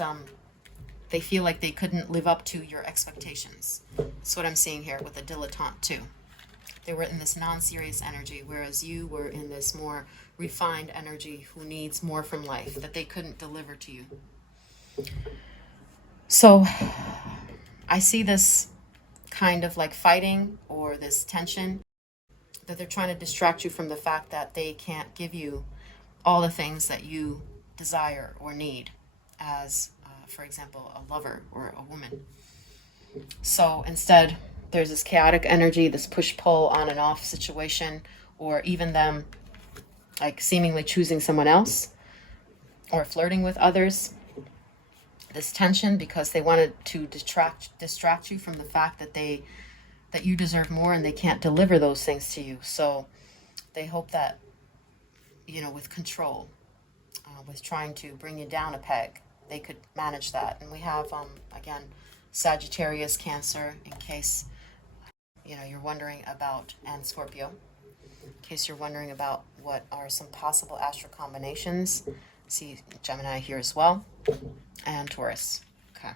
they feel like they couldn't live up to your expectations. That's what I'm seeing here with the dilettante too. They were in this non-serious energy, whereas you were in this more refined energy who needs more from life that they couldn't deliver to you. So I see this kind of like fighting or this tension that they're trying to distract you from the fact that they can't give you all the things that you desire or need as, for example, a lover or a woman. So instead, there's this chaotic energy, this push-pull on and off situation, or even them like seemingly choosing someone else or flirting with others. This tension because they wanted to distract you from the fact that you deserve more and they can't deliver those things to you. So they hope that, with control, with trying to bring you down a peg, they could manage that. And we have, again, Sagittarius, Cancer, in case, you're wondering about, and Scorpio, in case you're wondering about what are some possible astral combinations. See Gemini here as well, and Taurus. Okay.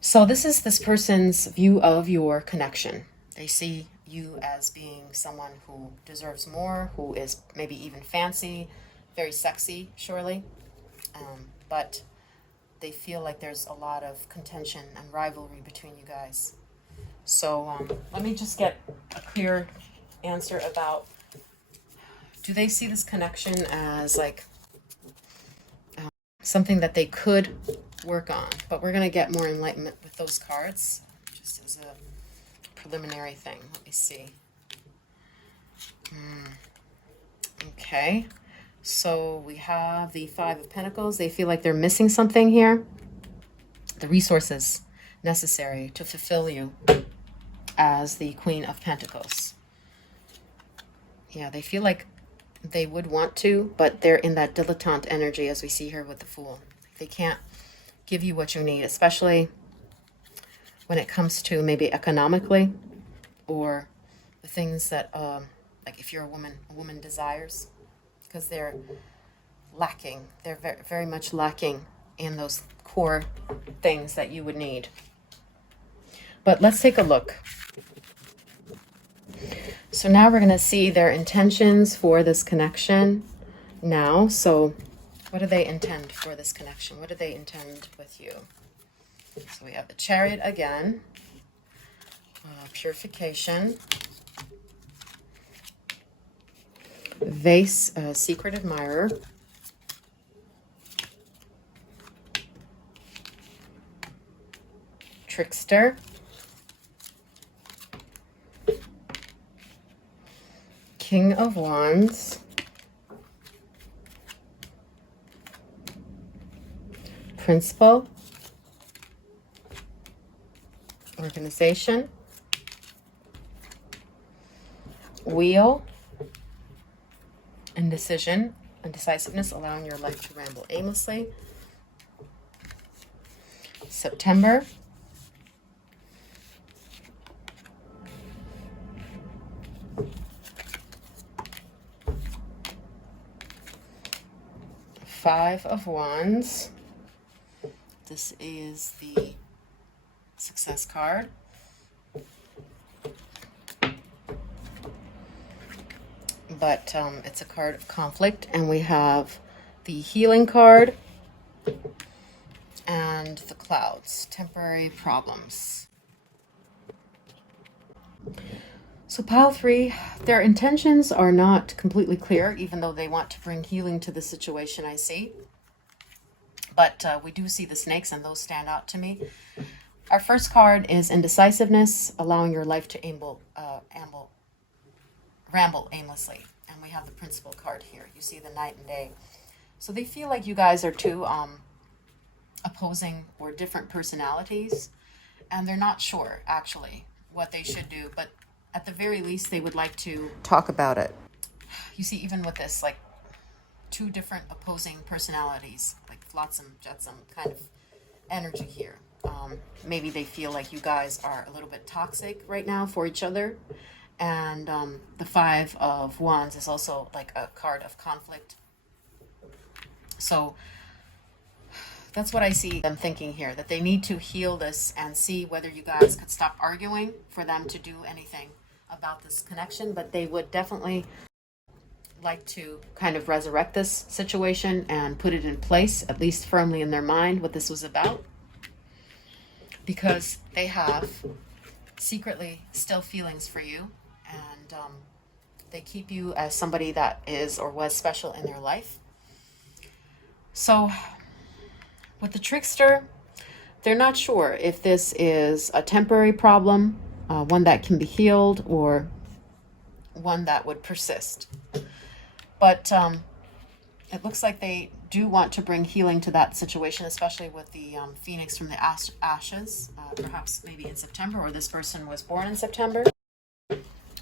So this is this person's view of your connection. They see you as being someone who deserves more, who is maybe even fancy, very sexy, surely. But they feel like there's a lot of contention and rivalry between you guys. So let me just get a clear answer about, do they see this connection as like something that they could work on? But we're going to get more enlightenment with those cards, just as a preliminary thing. Let me see. Okay. So we have the Five of Pentacles. They feel like they're missing something here. The resources necessary to fulfill you as the Queen of Pentacles. Yeah, they feel like they would want to, but they're in that dilettante energy, as we see here with the Fool. They can't give you what you need, especially when it comes to maybe economically, or the things that, like if you're a woman desires, because they're lacking. They're very, very much lacking in those core things that you would need. But let's take a look. So now we're going to see their intentions for this connection now. So what do they intend for this connection? What do they intend with you? So we have the Chariot again, purification, Vase, secret admirer, trickster, King of Wands, principal, organization, wheel, indecision, indecisiveness, allowing your life to ramble aimlessly, September, Five of Wands. This is the success card. But it's a card of conflict. And we have the healing card and the clouds, temporary problems. So pile 3, their intentions are not completely clear, even though they want to bring healing to the situation, I see. But we do see the snakes, and those stand out to me. Our first card is indecisiveness, allowing your life to ramble aimlessly. And we have the principal card here. You see the night and day. So they feel like you guys are two opposing or different personalities, and they're not sure, actually. what they should do, but at the very least, they would like to talk about it. You see, even with this, like, two different opposing personalities, like flotsam, jetsam kind of energy here. Maybe they feel like you guys are a little bit toxic right now for each other. And the Five of Wands is also like a card of conflict. So that's what I see them thinking here, that they need to heal this and see whether you guys could stop arguing for them to do anything about this connection. But they would definitely like to kind of resurrect this situation and put it in place, at least firmly in their mind, what this was about. Because they have secretly still feelings for you, and they keep you as somebody that is or was special in their life. So with the trickster, they're not sure if this is a temporary problem, one that can be healed, or one that would persist. But it looks like they do want to bring healing to that situation, especially with the phoenix from the ashes, perhaps maybe in September, or this person was born in September,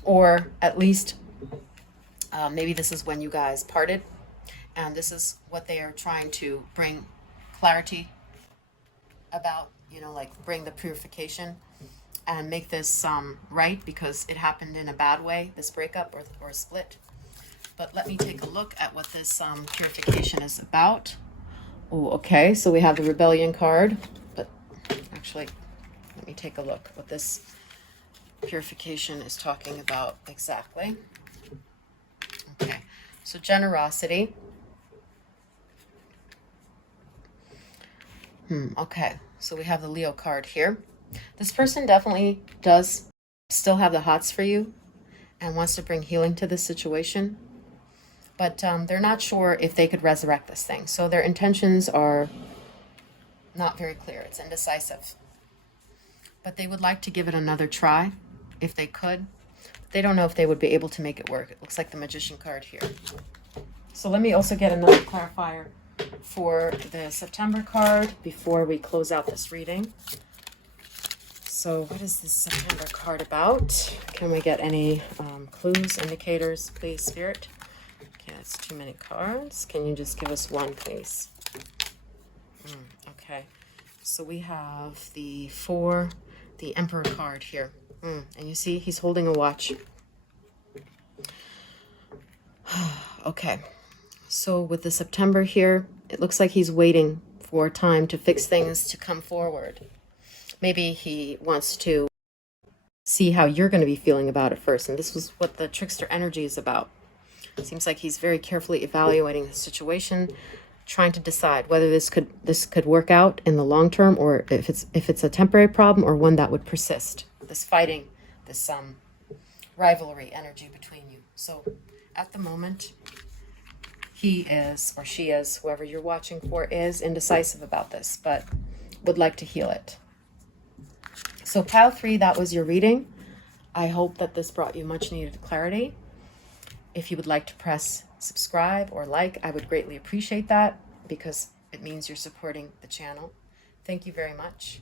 or at least maybe this is when you guys parted, and this is what they are trying to bring clarity about, you know, like bring the purification and make this right, because it happened in a bad way, this breakup or split. But let me take a look at what this purification is about. Oh, okay, so we have the Rebellion card, but actually, let me take a look what this purification is talking about exactly. Okay, so generosity. Okay, so we have the Leo card here. This person definitely does still have the hots for you and wants to bring healing to this situation. But they're not sure if they could resurrect this thing. So their intentions are not very clear. It's indecisive. But they would like to give it another try if they could. They don't know if they would be able to make it work. It looks like the Magician card here. So let me also get another clarifier for the September card before we close out this reading. So what is this September card about? Can we get any clues, indicators, please, Spirit? Okay, that's too many cards. Can you just give us one, please? Okay, so we have the Emperor card here. And you see, he's holding a watch. Okay, so with the September here, it looks like he's waiting for time to fix things to come forward. Maybe he wants to see how you're going to be feeling about it first. And this was what the trickster energy is about. It seems like he's very carefully evaluating the situation, trying to decide whether this could work out in the long term, or if it's a temporary problem or one that would persist. This fighting, this rivalry energy between you. So at the moment, he is, or she is, whoever you're watching for, is indecisive about this, but would like to heal it. So pile 3, that was your reading. I hope that this brought you much needed clarity. If you would like to press subscribe or like, I would greatly appreciate that, because it means you're supporting the channel. Thank you very much.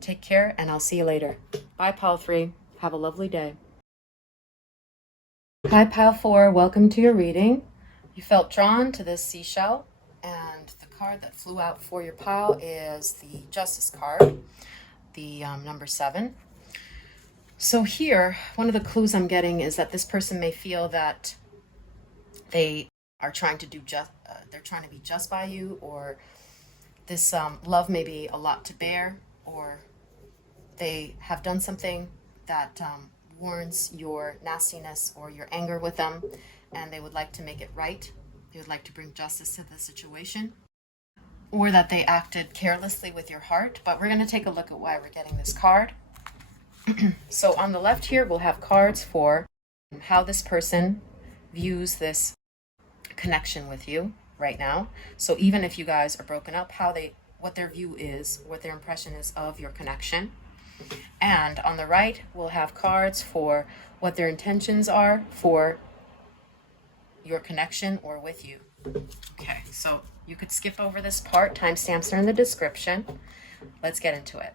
Take care, and I'll see you later. Bye, pile 3. Have a lovely day. Hi, pile 4. Welcome to your reading. You felt drawn to this seashell, and the card that flew out for your pile is the Justice card, the number 7. So here, one of the clues I'm getting is that this person may feel that they are trying to they're trying to be just by you, or this love may be a lot to bear, or they have done something that warrants your nastiness or your anger with them, and they would like to make it right. They would like to bring justice to the situation, or that they acted carelessly with your heart. But we're going to take a look at why we're getting this card. So on the left here, we'll have cards for how this person views this connection with you right now. So even if you guys are broken up, what their view is, what their impression is of your connection. And on the right, we'll have cards for what their intentions are for your connection or with you. Okay, so you could skip over this part. Timestamps are in the description. Let's get into it.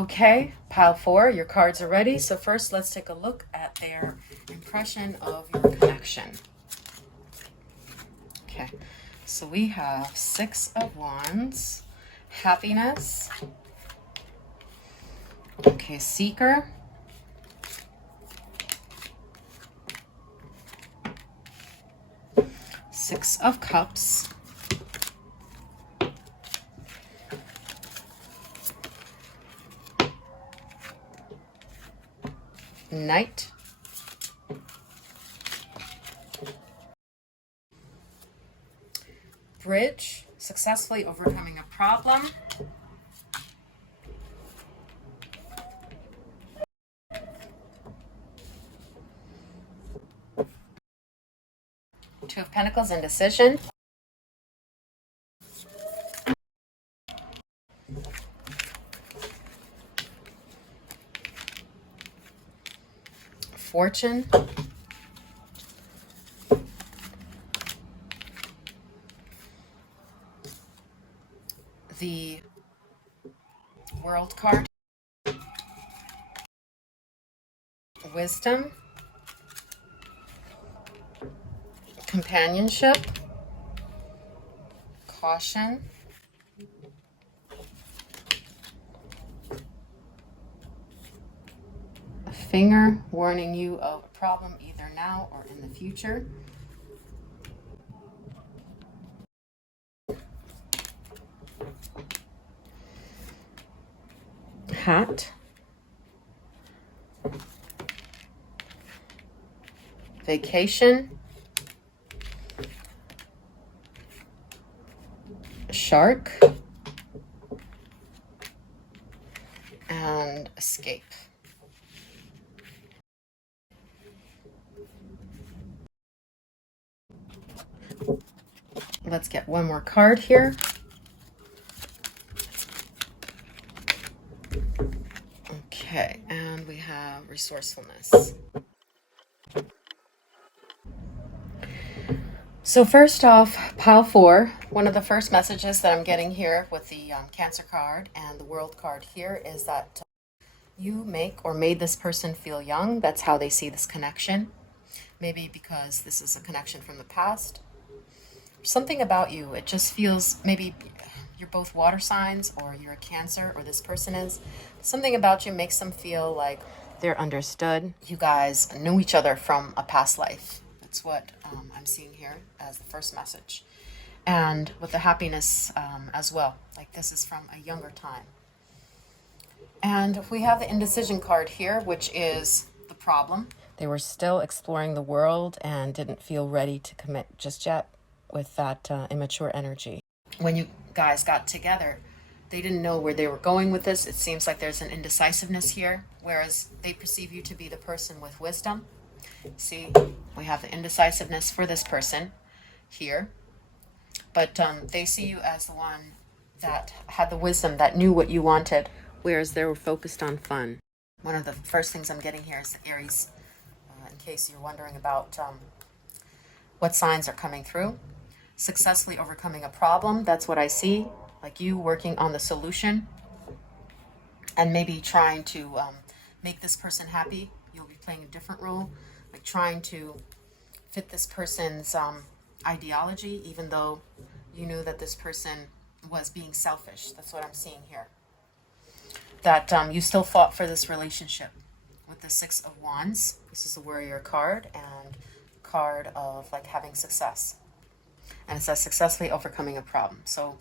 Okay, pile 4, your cards are ready. So first, let's take a look at their impression of your connection. Okay, so we have 6 of Wands, happiness. Okay, seeker. Six of Cups. Knight. Bridge, successfully overcoming a problem. Two of Pentacles, indecision. Fortune. The World card. Wisdom. Companionship. Caution. A finger warning you of a problem either now or in the future. Hat. Vacation. Shark. And escape. Let's get one more card here. Okay, and we have resourcefulness. So first off, pile 4, one of the first messages that I'm getting here with the Cancer card and the World card here is that you make or made this person feel young. That's how they see this connection. Maybe because this is a connection from the past. Something about you, it just feels, maybe you're both water signs or you're a Cancer or this person is. Something about you makes them feel like they're understood. You guys knew each other from a past life. That's what I'm seeing here as the first message. And with the happiness as well. Like this is from a younger time. And we have the indecision card here, which is the problem. They were still exploring the world and didn't feel ready to commit just yet with that immature energy. When you guys got together, they didn't know where they were going with this. It seems like there's an indecisiveness here, whereas they perceive you to be the person with wisdom. See, we have the indecisiveness for this person here. But they see you as the one that had the wisdom, that knew what you wanted, whereas they were focused on fun. One of the first things I'm getting here is the Aries, in case you're wondering about what signs are coming through. Successfully overcoming a problem, that's what I see, like you working on the solution and maybe trying to make this person happy. You'll be playing a different role, like trying to fit this person's ideology, even though you knew that this person was being selfish. That's what I'm seeing here. That you still fought for this relationship with the Six of Wands. This is the Warrior card and card of like having success. And it says successfully overcoming a problem. So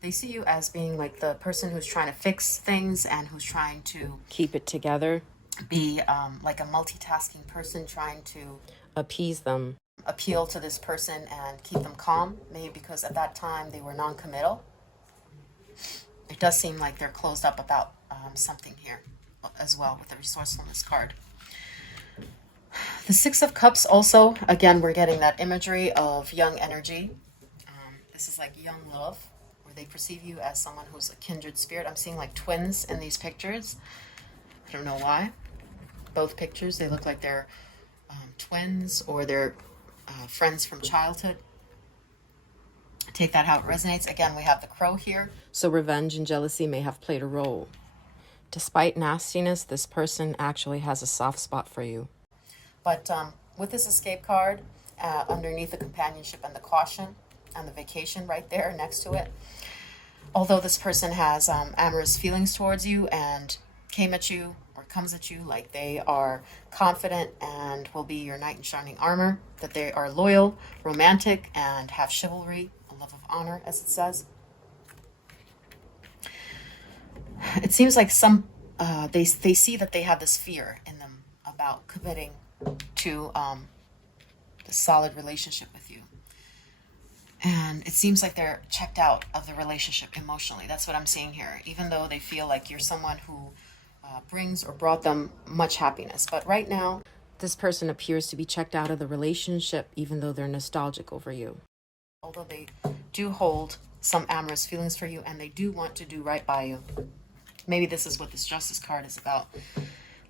they see you as being like the person who's trying to fix things and who's trying to keep it together. Be like a multitasking person trying to appease them, appeal to this person and keep them calm. Maybe because at that time they were non-committal. It does seem like they're closed up about something here as well with the resourcefulness card. The Six of Cups also, again, we're getting that imagery of young energy. This is like young love, where they perceive you as someone who's a kindred spirit. I'm seeing like twins in these pictures. I don't know why. Both pictures, they look like they're twins or they're friends from childhood. Take that how it resonates. Again, we have the Crow here. So revenge and jealousy may have played a role Despite nastiness, this person actually has a soft spot for you. But with this escape card, underneath the companionship and the caution and the vacation right there next to it, although this person has amorous feelings towards you and came at you or comes at you like they are confident and will be your knight in shining armor, that they are loyal, romantic, and have chivalry, a love of honor, as it says. It seems like they see that they have this fear in them about committing to a solid relationship with you. And it seems like they're checked out of the relationship emotionally. That's what I'm seeing here. Even though they feel like you're someone who brings or brought them much happiness. But right now, this person appears to be checked out of the relationship, even though they're nostalgic over you. Although they do hold some amorous feelings for you and they do want to do right by you. Maybe this is what this Justice card is about.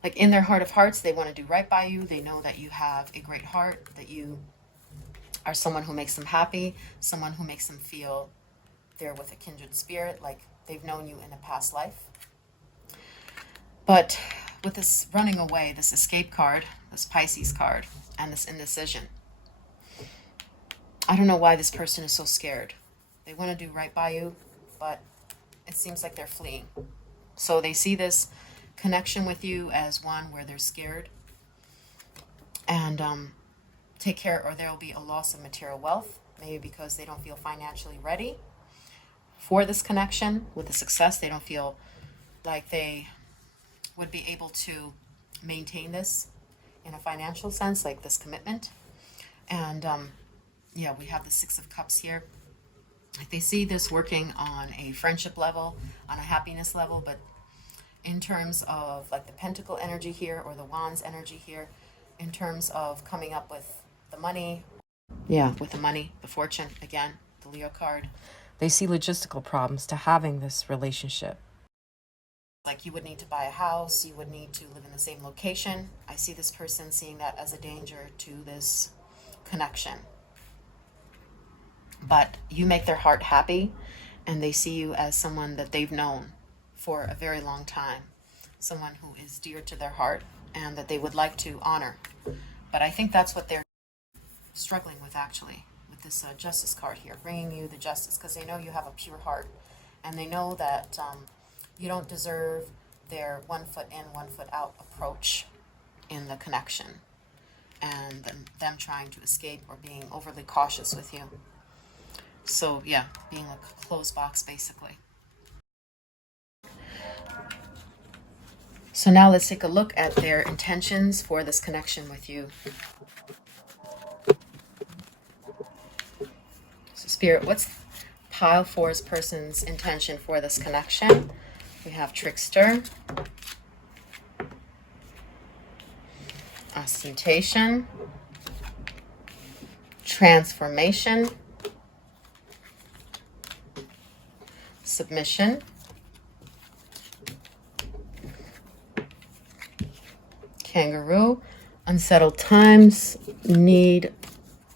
Like in their heart of hearts, they want to do right by you. They know that you have a great heart, that you are someone who makes them happy, someone who makes them feel they're with a kindred spirit, like they've known you in a past life. But with this running away, this escape card, this Pisces card, and this indecision, I don't know why this person is so scared. They want to do right by you, but it seems like they're fleeing. So they see this connection with you as one where they're scared and take care, or there will be a loss of material wealth, maybe because they don't feel financially ready for this connection with the success. They don't feel like they would be able to maintain this in a financial sense, like this commitment. And yeah, we have the Six of Cups here. Like they see this working on a friendship level, on a happiness level, but in terms of like the Pentacle energy here or the Wands energy here, in terms of coming up with the money, with the money, the fortune, again, the Leo card, they see logistical problems to having this relationship. Like you would need to buy a house, you would need to live in the same location. I see this person seeing that as a danger to this connection. But you make their heart happy, and they see you as someone that they've known for a very long time, someone who is dear to their heart and that they would like to honor. But I think that's what they're struggling with, actually, with this Justice card here, bringing you the Justice, because they know you have a pure heart, and they know that you don't deserve their 1 foot in, 1 foot out approach in the connection, and them trying to escape or being overly cautious with you. So yeah, being like a closed box, basically. So now let's take a look at their intentions for this connection with you. So Spirit, what's pile 4's person's intention for this connection? We have Trickster, Ostentation, Transformation, Submission, Kangaroo, Unsettled Times, Need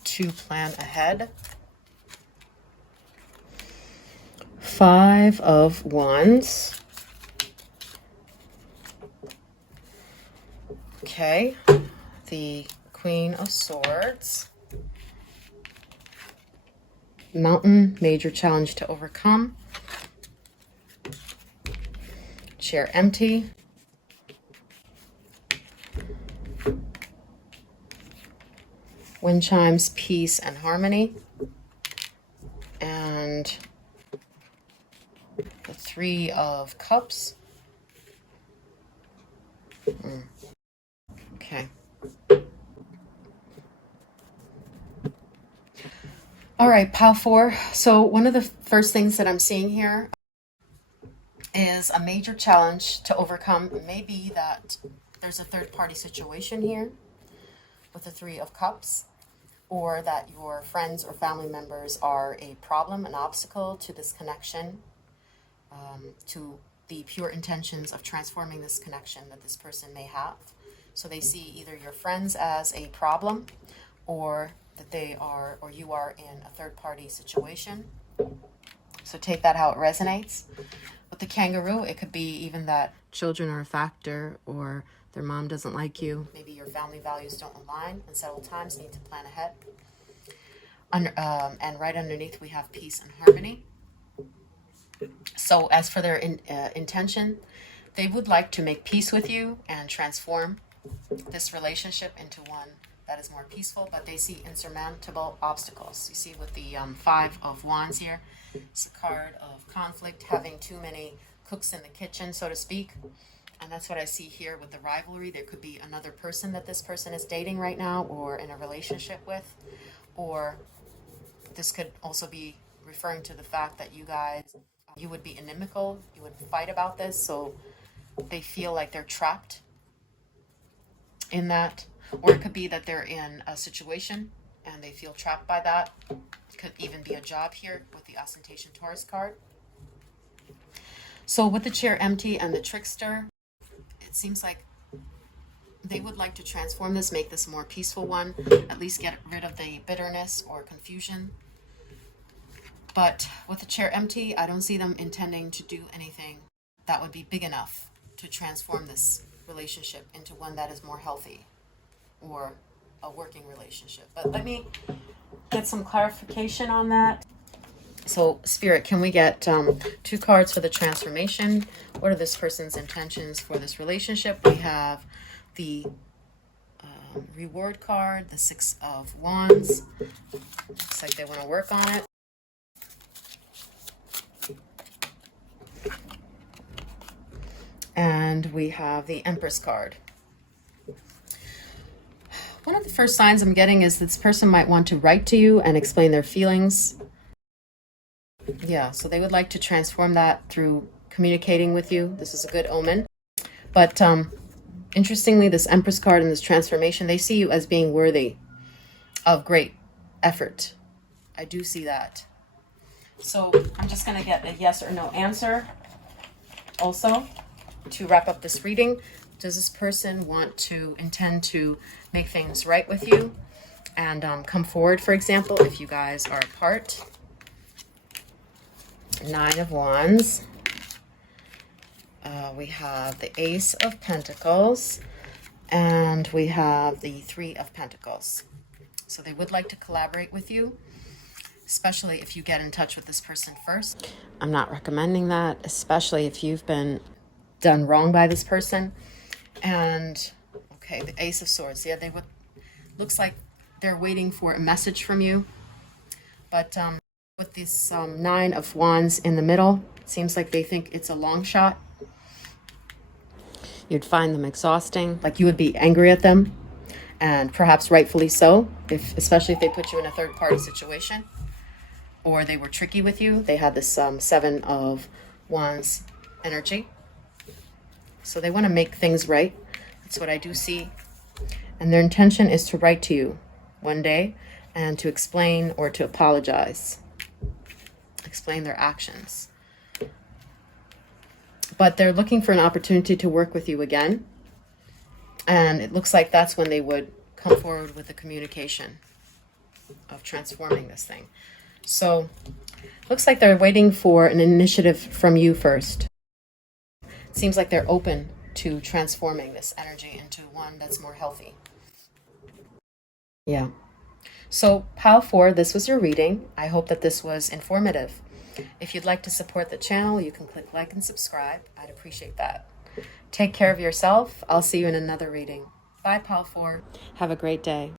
to Plan Ahead, 5 of Wands. Okay, the Queen of Swords, Mountain, major challenge to overcome, Chair empty, Wind chimes, peace and harmony, and the 3 of Cups. Okay. All right, pile 4. So one of the first things that I'm seeing here is a major challenge to overcome. It may be that there's a third-party situation here with the 3 of Cups, or that your friends or family members are a problem, an obstacle to this connection, to the pure intentions of transforming this connection that this person may have. So they see either your friends as a problem, or that they are, or you are in a third-party situation. So take that how it resonates. With the Kangaroo, it could be even that children are a factor, or their mom doesn't like you. Maybe your family values don't align, and several times need to plan ahead. And right underneath we have peace and harmony. So as for their intention, they would like to make peace with you and transform this relationship into one that is more peaceful, but they see insurmountable obstacles. You see with the Five of Wands here, it's a card of conflict, having too many cooks in the kitchen, so to speak. And that's what I see here with the rivalry. There could be another person that this person is dating right now or in a relationship with, or this could also be referring to the fact that you would be inimical, you would fight about this, so they feel like they're trapped in that. Or it could be that they're in a situation and they feel trapped by that. It could even be a job here with the Ostentation Taurus card. So with the chair empty and the trickster, it seems like they would like to transform this, make this a more peaceful one, at least get rid of the bitterness or confusion. But with the chair empty, I don't see them intending to do anything that would be big enough to transform this relationship into one that is more healthy or a working relationship. But let me get some clarification on that. So Spirit, can we get 2 cards for the transformation? What are this person's intentions for this relationship? We have the reward card, the 6 of Wands. Looks like they want to work on it. And we have the Empress card. One of the first signs I'm getting is this person might want to write to you and explain their feelings. Yeah, so they would like to transform that through communicating with you. This is a good omen. But interestingly, this Empress card and this transformation, they see you as being worthy of great effort. I do see that. So I'm just going to get a yes or no answer also to wrap up this reading. Does this person intend to make things right with you and come forward, for example, if you guys are apart? 9 of Wands. We have the Ace of Pentacles, and we have the 3 of Pentacles. So they would like to collaborate with you, especially if you get in touch with this person first. I'm not recommending that, especially if you've been done wrong by this person. And okay, the Ace of Swords. Yeah, looks like they're waiting for a message from you. But with this 9 of Wands in the middle, it seems like they think it's a long shot. You'd find them exhausting, like you would be angry at them, and perhaps rightfully so, especially if they put you in a third-party situation, or they were tricky with you. They had this 7 of Wands energy. So they want to make things right. That's what I do see. And their intention is to write to you one day and to explain or to apologize. Explain their actions. But they're looking for an opportunity to work with you again. And it looks like that's when they would come forward with the communication of transforming this thing. So looks like they're waiting for an initiative from you first. It seems like they're open to transforming this energy into one that's more healthy. Yeah. So Pile 4, this was your reading. I hope that this was informative. If you'd like to support the channel, you can click like and subscribe. I'd appreciate that. Take care of yourself. I'll see you in another reading. Bye, Pile 4. Have a great day.